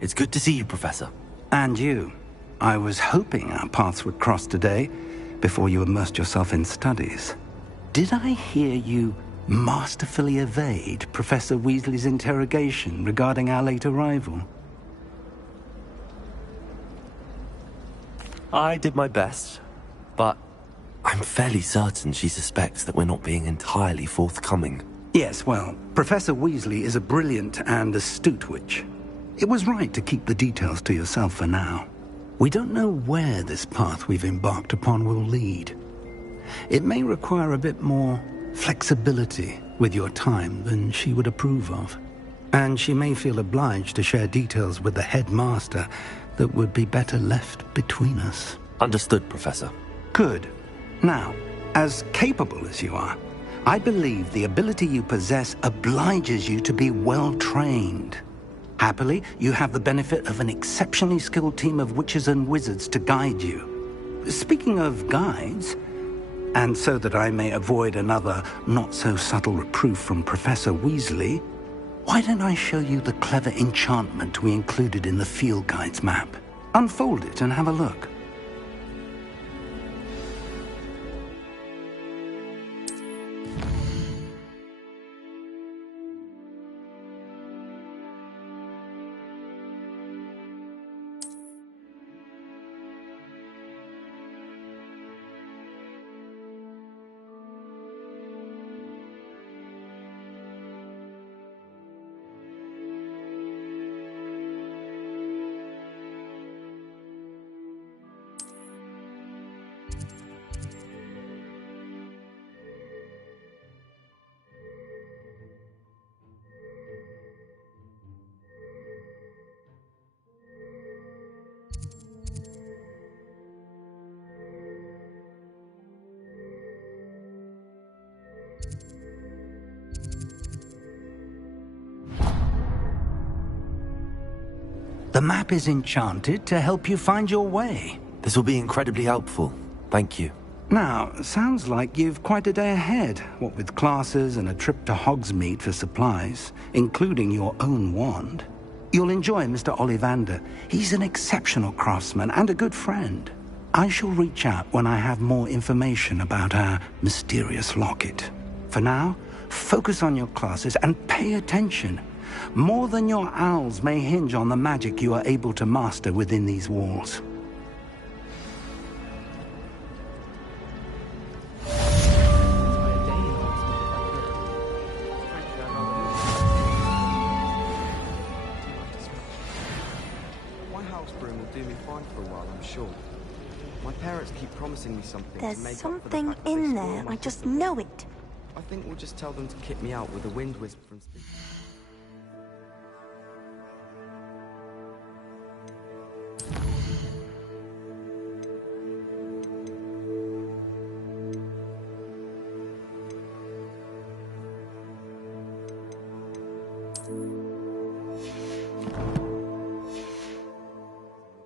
It's good to see you, Professor. And you. I was hoping our paths would cross today, before you immersed yourself in studies. Did I hear you masterfully evade Professor Weasley's interrogation regarding our late arrival? I did my best, but I'm fairly certain she suspects that we're not being entirely forthcoming. Yes, well, Professor Weasley is a brilliant and astute witch. It was right to keep the details to yourself for now. We don't know where this path we've embarked upon will lead. It may require a bit more flexibility with your time than she would approve of. And she may feel obliged to share details with the headmaster that would be better left between us. Understood, Professor. Good. Now, as capable as you are, I believe the ability you possess obliges you to be well trained. Happily, you have the benefit of an exceptionally skilled team of witches and wizards to guide you. Speaking of guides, and so that I may avoid another not-so-subtle reproof from Professor Weasley, why don't I show you the clever enchantment we included in the field guide's map? Unfold it and have a look. The map is enchanted to help you find your way. This will be incredibly helpful. Thank you. Now, sounds like you've quite a day ahead, what with classes and a trip to Hogsmeade for supplies, including your own wand. You'll enjoy Mr. Ollivander. He's an exceptional craftsman and a good friend. I shall reach out when I have more information about our mysterious locket. For now, focus on your classes and pay attention. More than your owls may hinge on the magic you are able to master within these walls. My house broom will do me fine for a while, I'm sure. My parents keep promising me something There's to make something up for the fact that they in spoil there, my I just Christmas. know it. I think we'll just tell them to kick me out with a wind wisp from...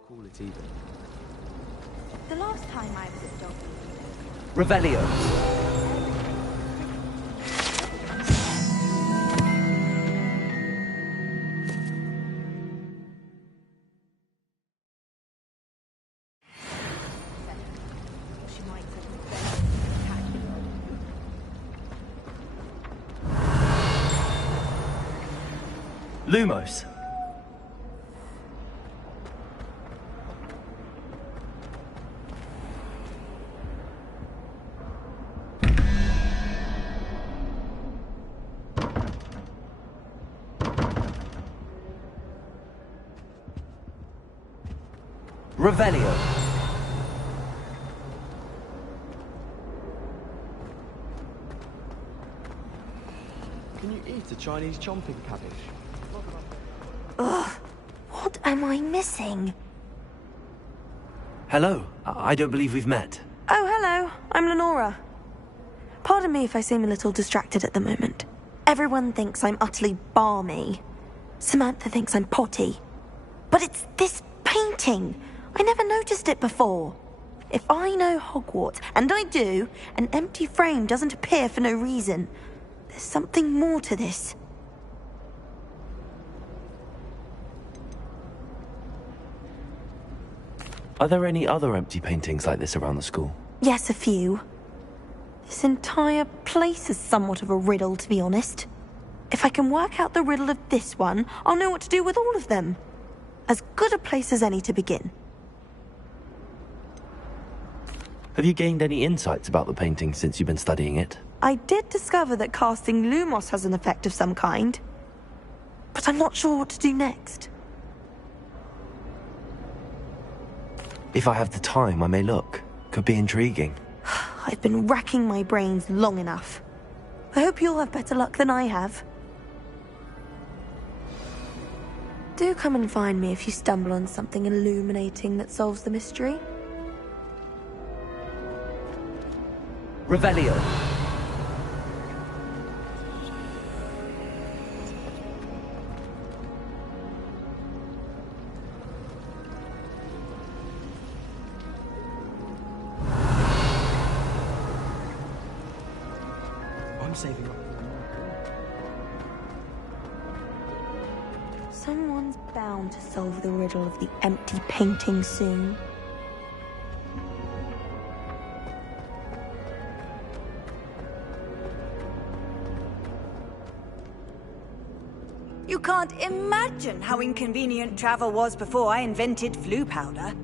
Call it either. The last time I was at Dogwood, Revelio. she might have Lumos. Revelio. Can you eat a Chinese chomping cabbage? Ugh, what am I missing? Hello. I don't believe we've met. Oh, hello. I'm Lenora. Pardon me if I seem a little distracted at the moment. Everyone thinks I'm utterly balmy. Samantha thinks I'm potty. But it's this painting. I never noticed it before. If I know Hogwarts, and I do, an empty frame doesn't appear for no reason. There's something more to this. Are there any other empty paintings like this around the school? Yes, a few. This entire place is somewhat of a riddle, to be honest. If I can work out the riddle of this one, I'll know what to do with all of them. As good a place as any to begin. Have you gained any insights about the painting since you've been studying it? I did discover that casting Lumos has an effect of some kind. But I'm not sure what to do next. If I have the time, I may look. Could be intriguing. I've been racking my brains long enough. I hope you'll have better luck than I have. Do come and find me if you stumble on something illuminating that solves the mystery. Revelio. I'm saving up. Someone's bound to solve the riddle of the empty painting soon. You can't imagine how inconvenient travel was before I invented flu powder.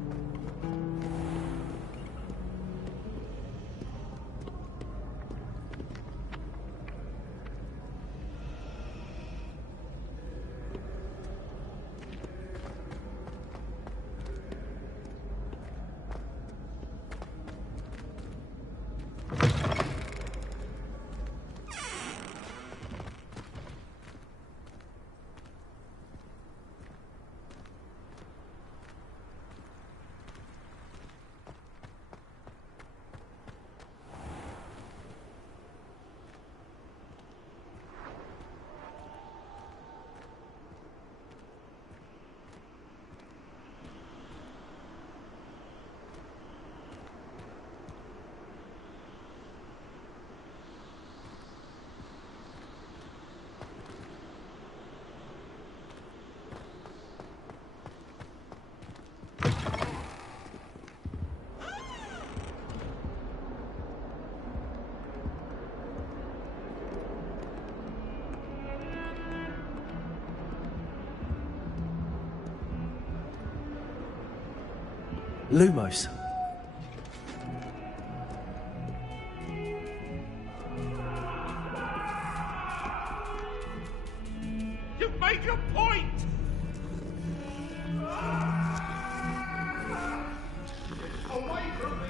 Lumos. You've made your point! Away from me!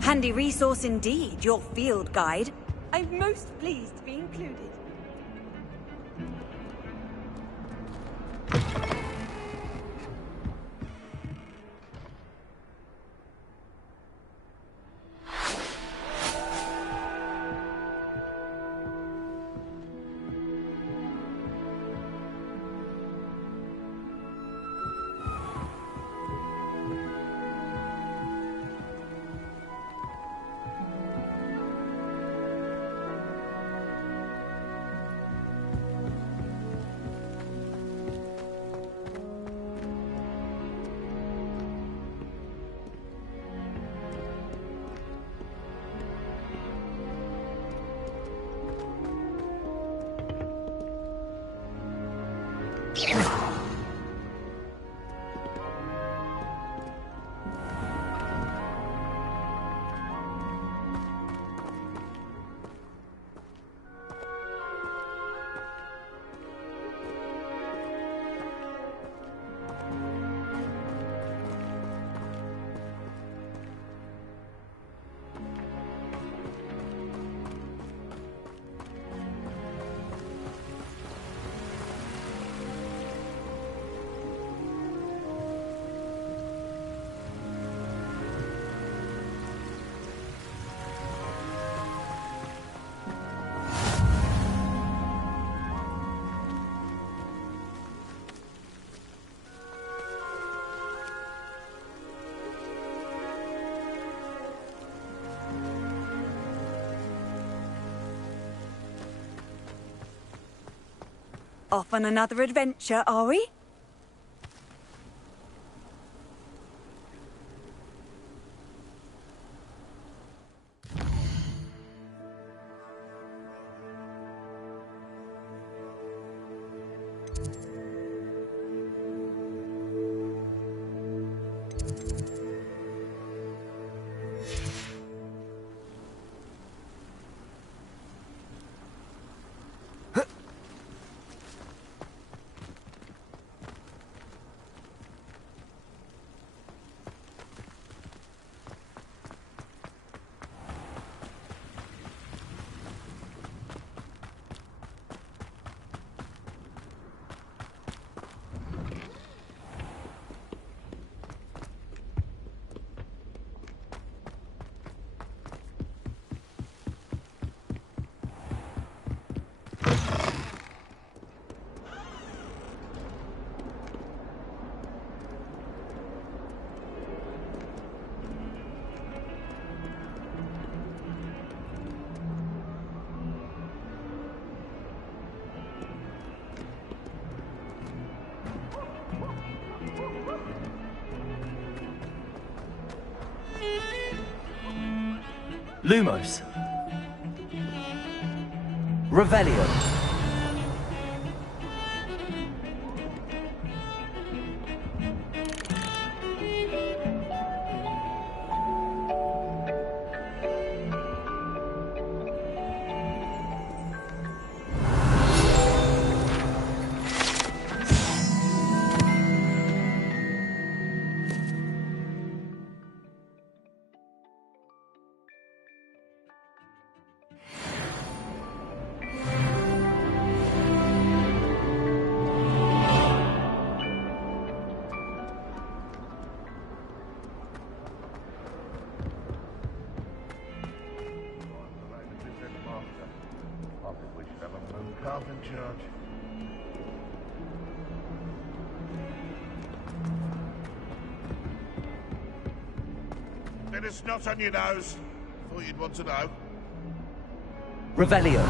Handy resource indeed, your field guide. I'm most pleased to be included. Off on another adventure, are we? Lumos. Revelio. Bit of snot on your nose. Thought you'd want to know. Revelio.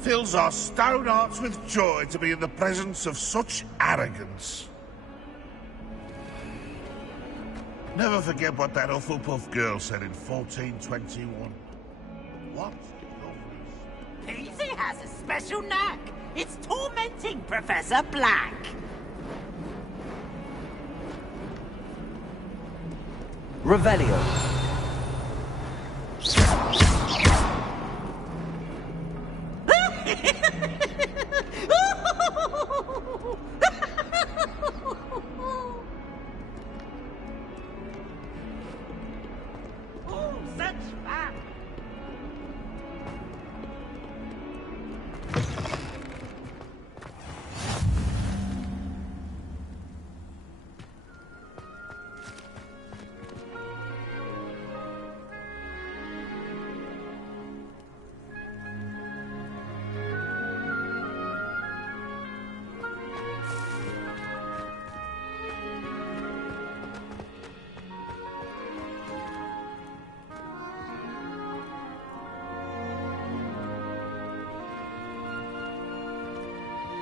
Fills our stone hearts with joy to be in the presence of such arrogance. Never forget what that Hufflepuff girl said in 1421. What? Peasy has a special knack. It's tormenting Professor Black. Revelio. Oh, such fun!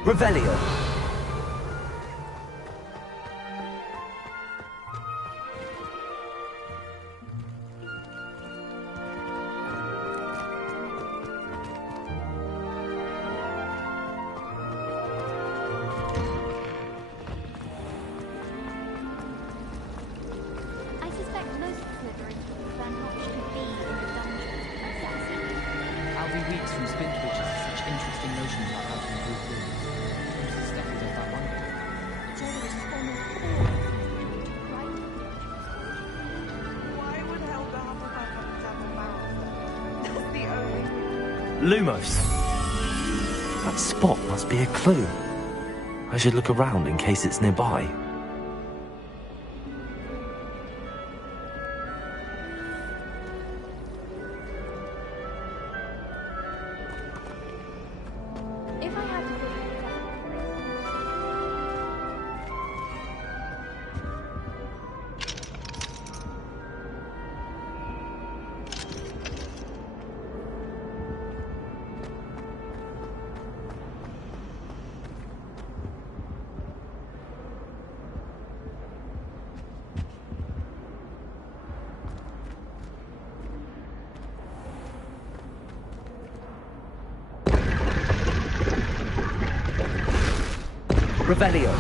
Revelio. I suspect most Slytherins prefer not to be in the dungeons process. How we weeks from Spindwitches have such interesting notions about how to improve things. Mrs. Steffi does that one. It's all the respond Why would Helga Hufflepuff have a mouth? That's the only... Lumos. That spot must be a clue. I should look around in case it's nearby. If I had to put Revelio.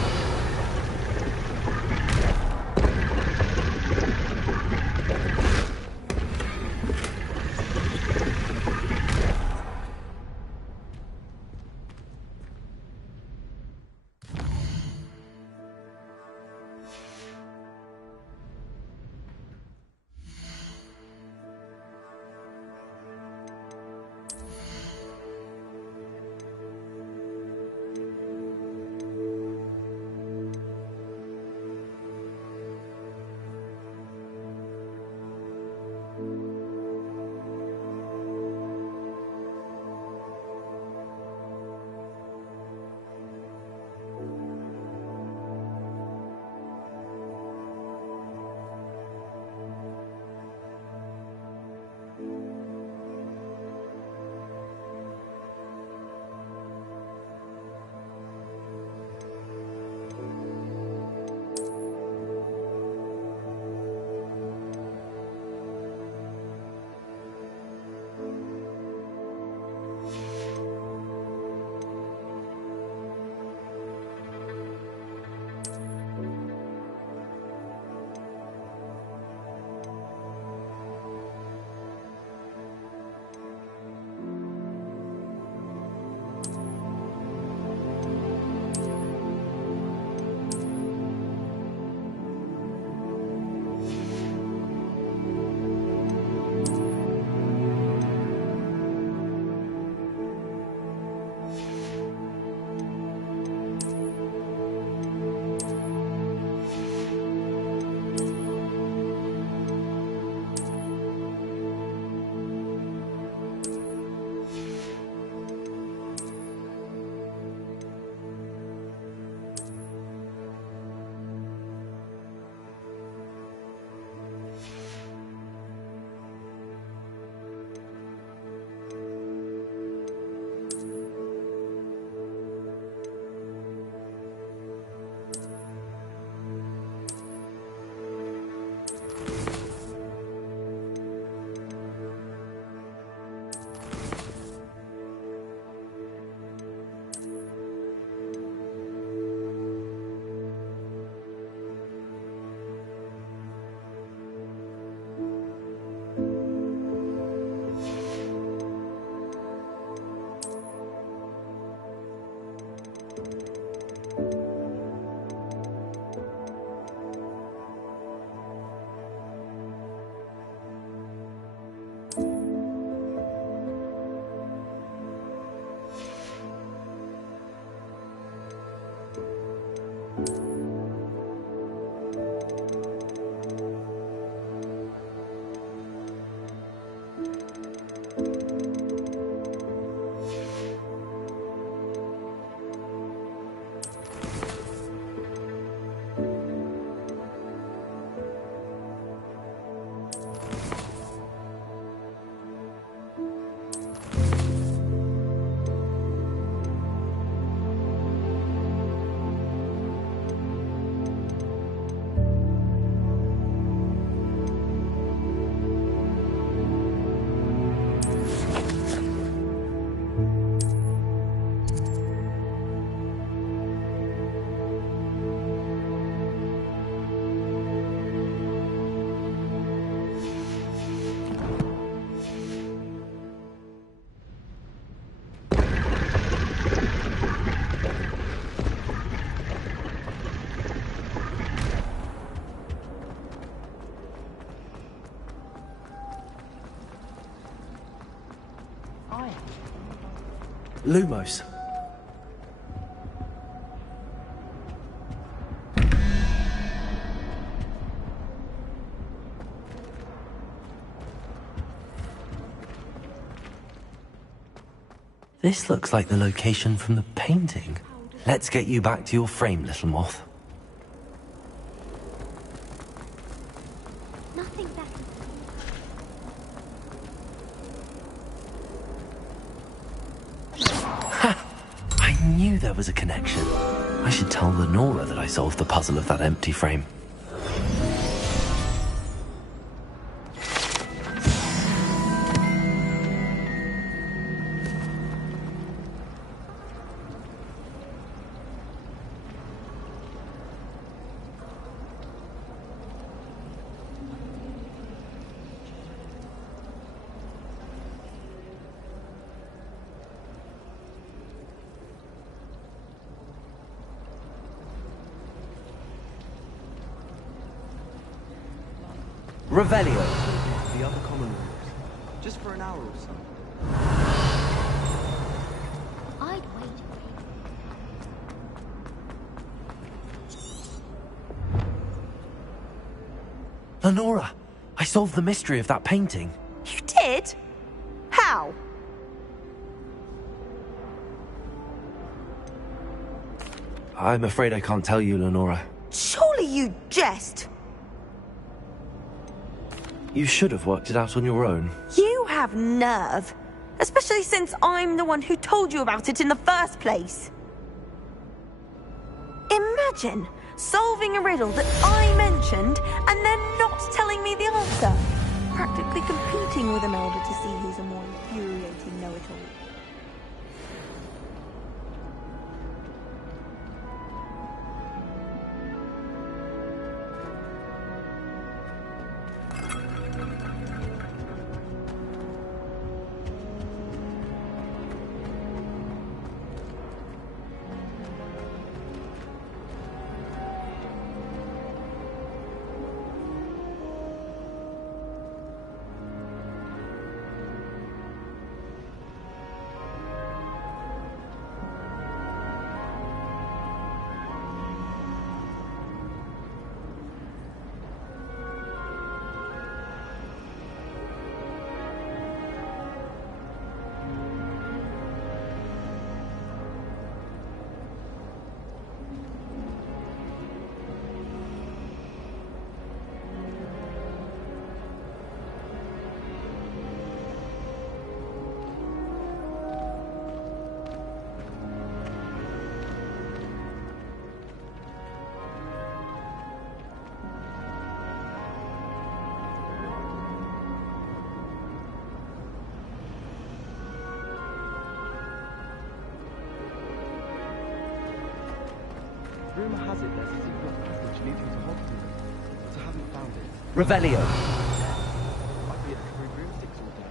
Lumos. This looks like the location from the painting. Let's get you back to your frame, little moth. Nothing better. I knew there was a connection. I should tell Lenora that I solved the puzzle of that empty frame. Revelio. The other common rooms. Just for an hour or so. I'd wait. Lenora, I solved the mystery of that painting. You did? How? I'm afraid I can't tell you, Lenora. Surely you jest. You should have worked it out on your own. You have nerve. Especially since I'm the one who told you about it in the first place. Imagine solving a riddle that I mentioned and then not telling me the answer. Practically competing with an elder to see who's a more infuriating know-it-all. Rumor has it there's a secret passage leading to Hogwarts, but I haven't found it. Revelio. I'd be at the three broomsticks all day.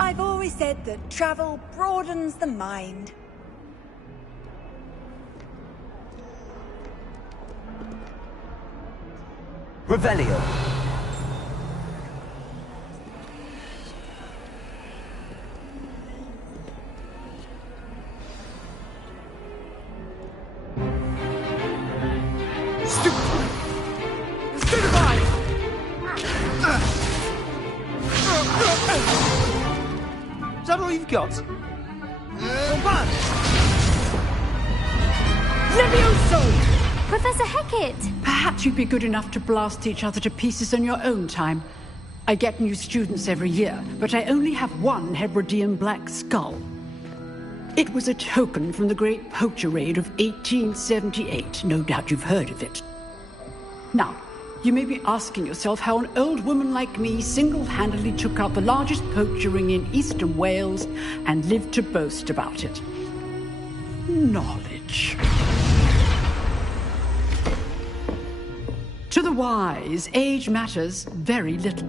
I've always said that travel broadens the mind. Revelio. got? Levioso! Professor Hecat! Perhaps you'd be good enough to blast each other to pieces on your own time. I get new students every year, but I only have one Hebridean black skull. It was a token from the Great Poacher Raid of 1878. No doubt you've heard of it. Now, you may be asking yourself how an old woman like me single-handedly took out the largest poacher ring in eastern Wales and lived to boast about it. Knowledge. To the wise, age matters very little.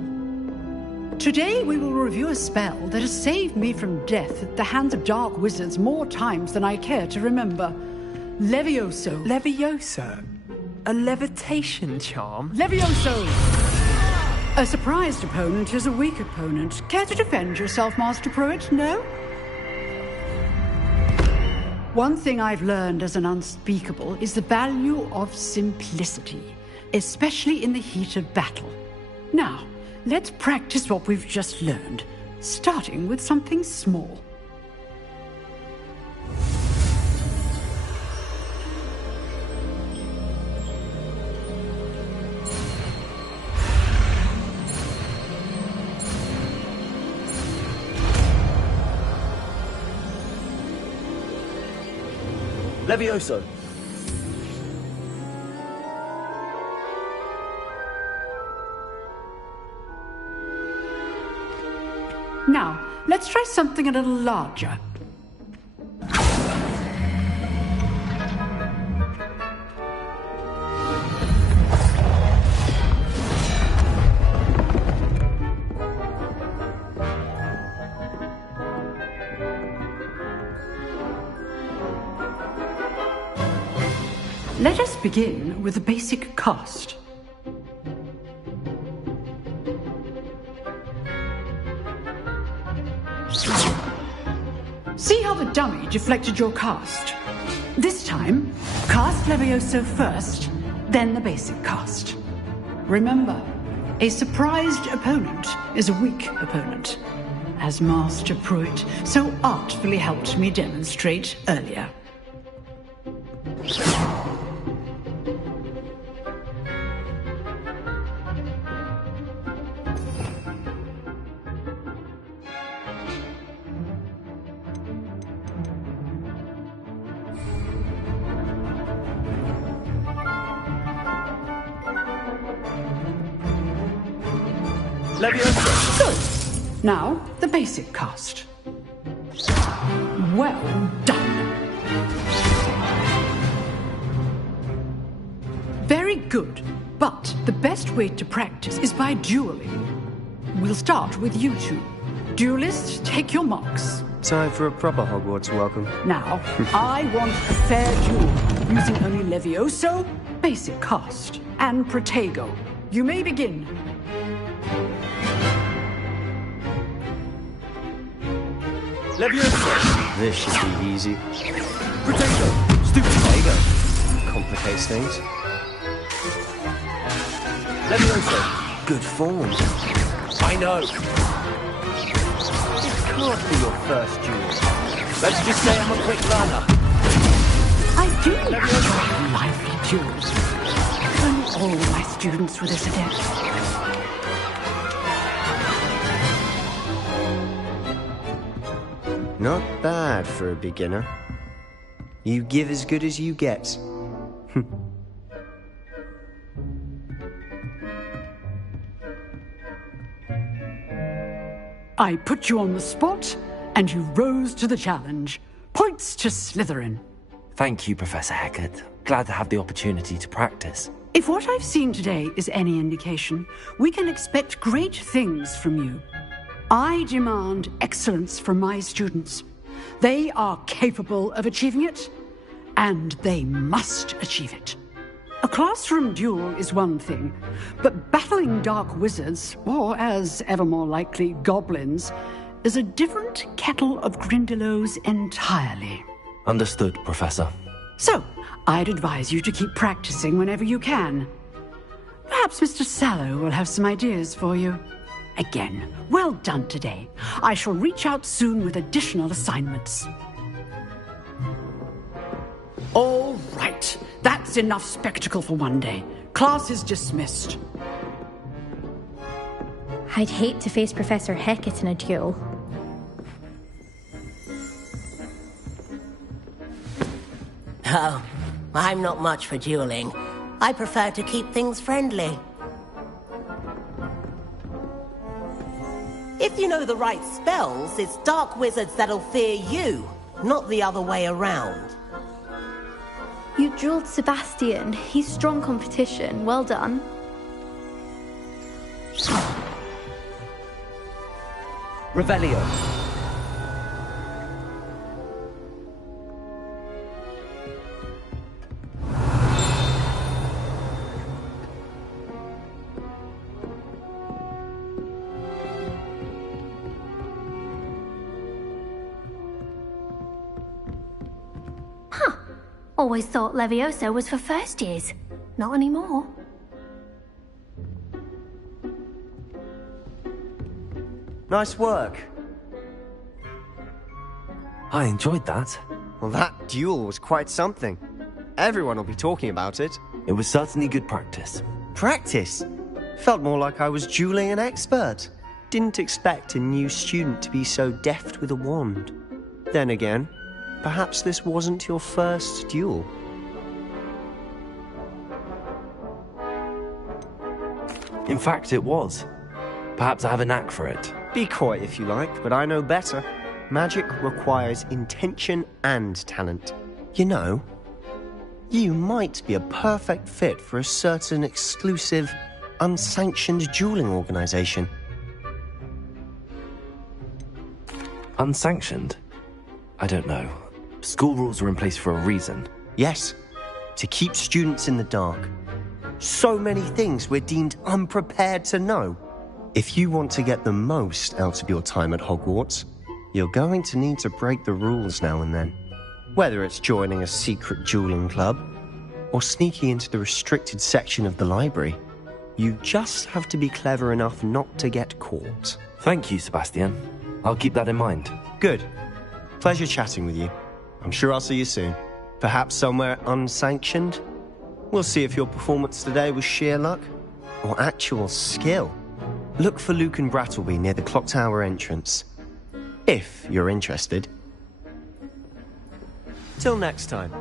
Today we will review a spell that has saved me from death at the hands of dark wizards more times than I care to remember. Levioso. Levioso? A levitation charm? Levioso! A surprised opponent is a weak opponent. Care to defend yourself, Master Pruitt? No? One thing I've learned as an unspeakable is the value of simplicity, especially in the heat of battle. Now, let's practice what we've just learned, starting with something small. Levioso! Now, let's try something a little larger. Let us begin with the basic cast. See how the dummy deflected your cast? This time, cast Levioso first, then the basic cast. Remember, a surprised opponent is a weak opponent, as Master Pruitt so artfully helped me demonstrate earlier. Levioso! Good. Now, the basic cast. Well done. Very good. But the best way to practice is by dueling. We'll start with you two. Duelists, take your marks. Time for a proper Hogwarts welcome. Now, I want a fair duel, using only Levioso, basic cast, and Protego. You may begin. Levioso! This should be easy. Protego! Stupid Protego! Complicates things. Levioso! Good form. I know. It can't be your first duel. Let's just say I'm a quick learner. I do enjoy lively duels. If only all my students were this adept. Not bad for a beginner. You give as good as you get. I put you on the spot, and you rose to the challenge. Points to Slytherin. Thank you, Professor Hecat. Glad to have the opportunity to practice. If what I've seen today is any indication, we can expect great things from you. I demand excellence from my students. They are capable of achieving it, and they must achieve it. A classroom duel is one thing, but battling dark wizards, or as ever more likely, goblins, is a different kettle of Grindylows entirely. Understood, Professor. So, I'd advise you to keep practicing whenever you can. Perhaps Mr. Sallow will have some ideas for you. again. Well done today. I shall reach out soon with additional assignments. All right. That's enough spectacle for one day. Class is dismissed. I'd hate to face Professor Hecat in a duel. Oh, I'm not much for dueling. I prefer to keep things friendly. If you know the right spells, it's dark wizards that'll fear you, not the other way around. You drilled Sebastian. He's strong competition. Well done. Revelio. Always thought Levioso was for first years. Not anymore. Nice work. I enjoyed that. Well, that duel was quite something. Everyone will be talking about it. It was certainly good practice. Practice? Felt more like I was dueling an expert. Didn't expect a new student to be so deft with a wand. Then again, perhaps this wasn't your first duel. In fact, it was. Perhaps I have a knack for it. Be coy if you like, but I know better. Magic requires intention and talent. You know, you might be a perfect fit for a certain exclusive, unsanctioned dueling organization. Unsanctioned? I don't know. School rules are in place for a reason. Yes, to keep students in the dark. So many things we're deemed unprepared to know. If you want to get the most out of your time at Hogwarts, you're going to need to break the rules now and then. Whether it's joining a secret dueling club, or sneaking into the restricted section of the library, you just have to be clever enough not to get caught. Thank you, Sebastian. I'll keep that in mind. Good. Pleasure chatting with you. I'm sure I'll see you soon. Perhaps somewhere unsanctioned? We'll see if your performance today was sheer luck or actual skill. Look for Luke and Brattleby near the clock tower entrance. If you're interested. Till next time.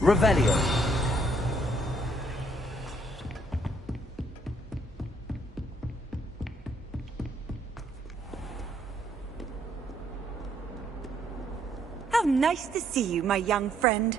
Revelio. How nice to see you, my young friend.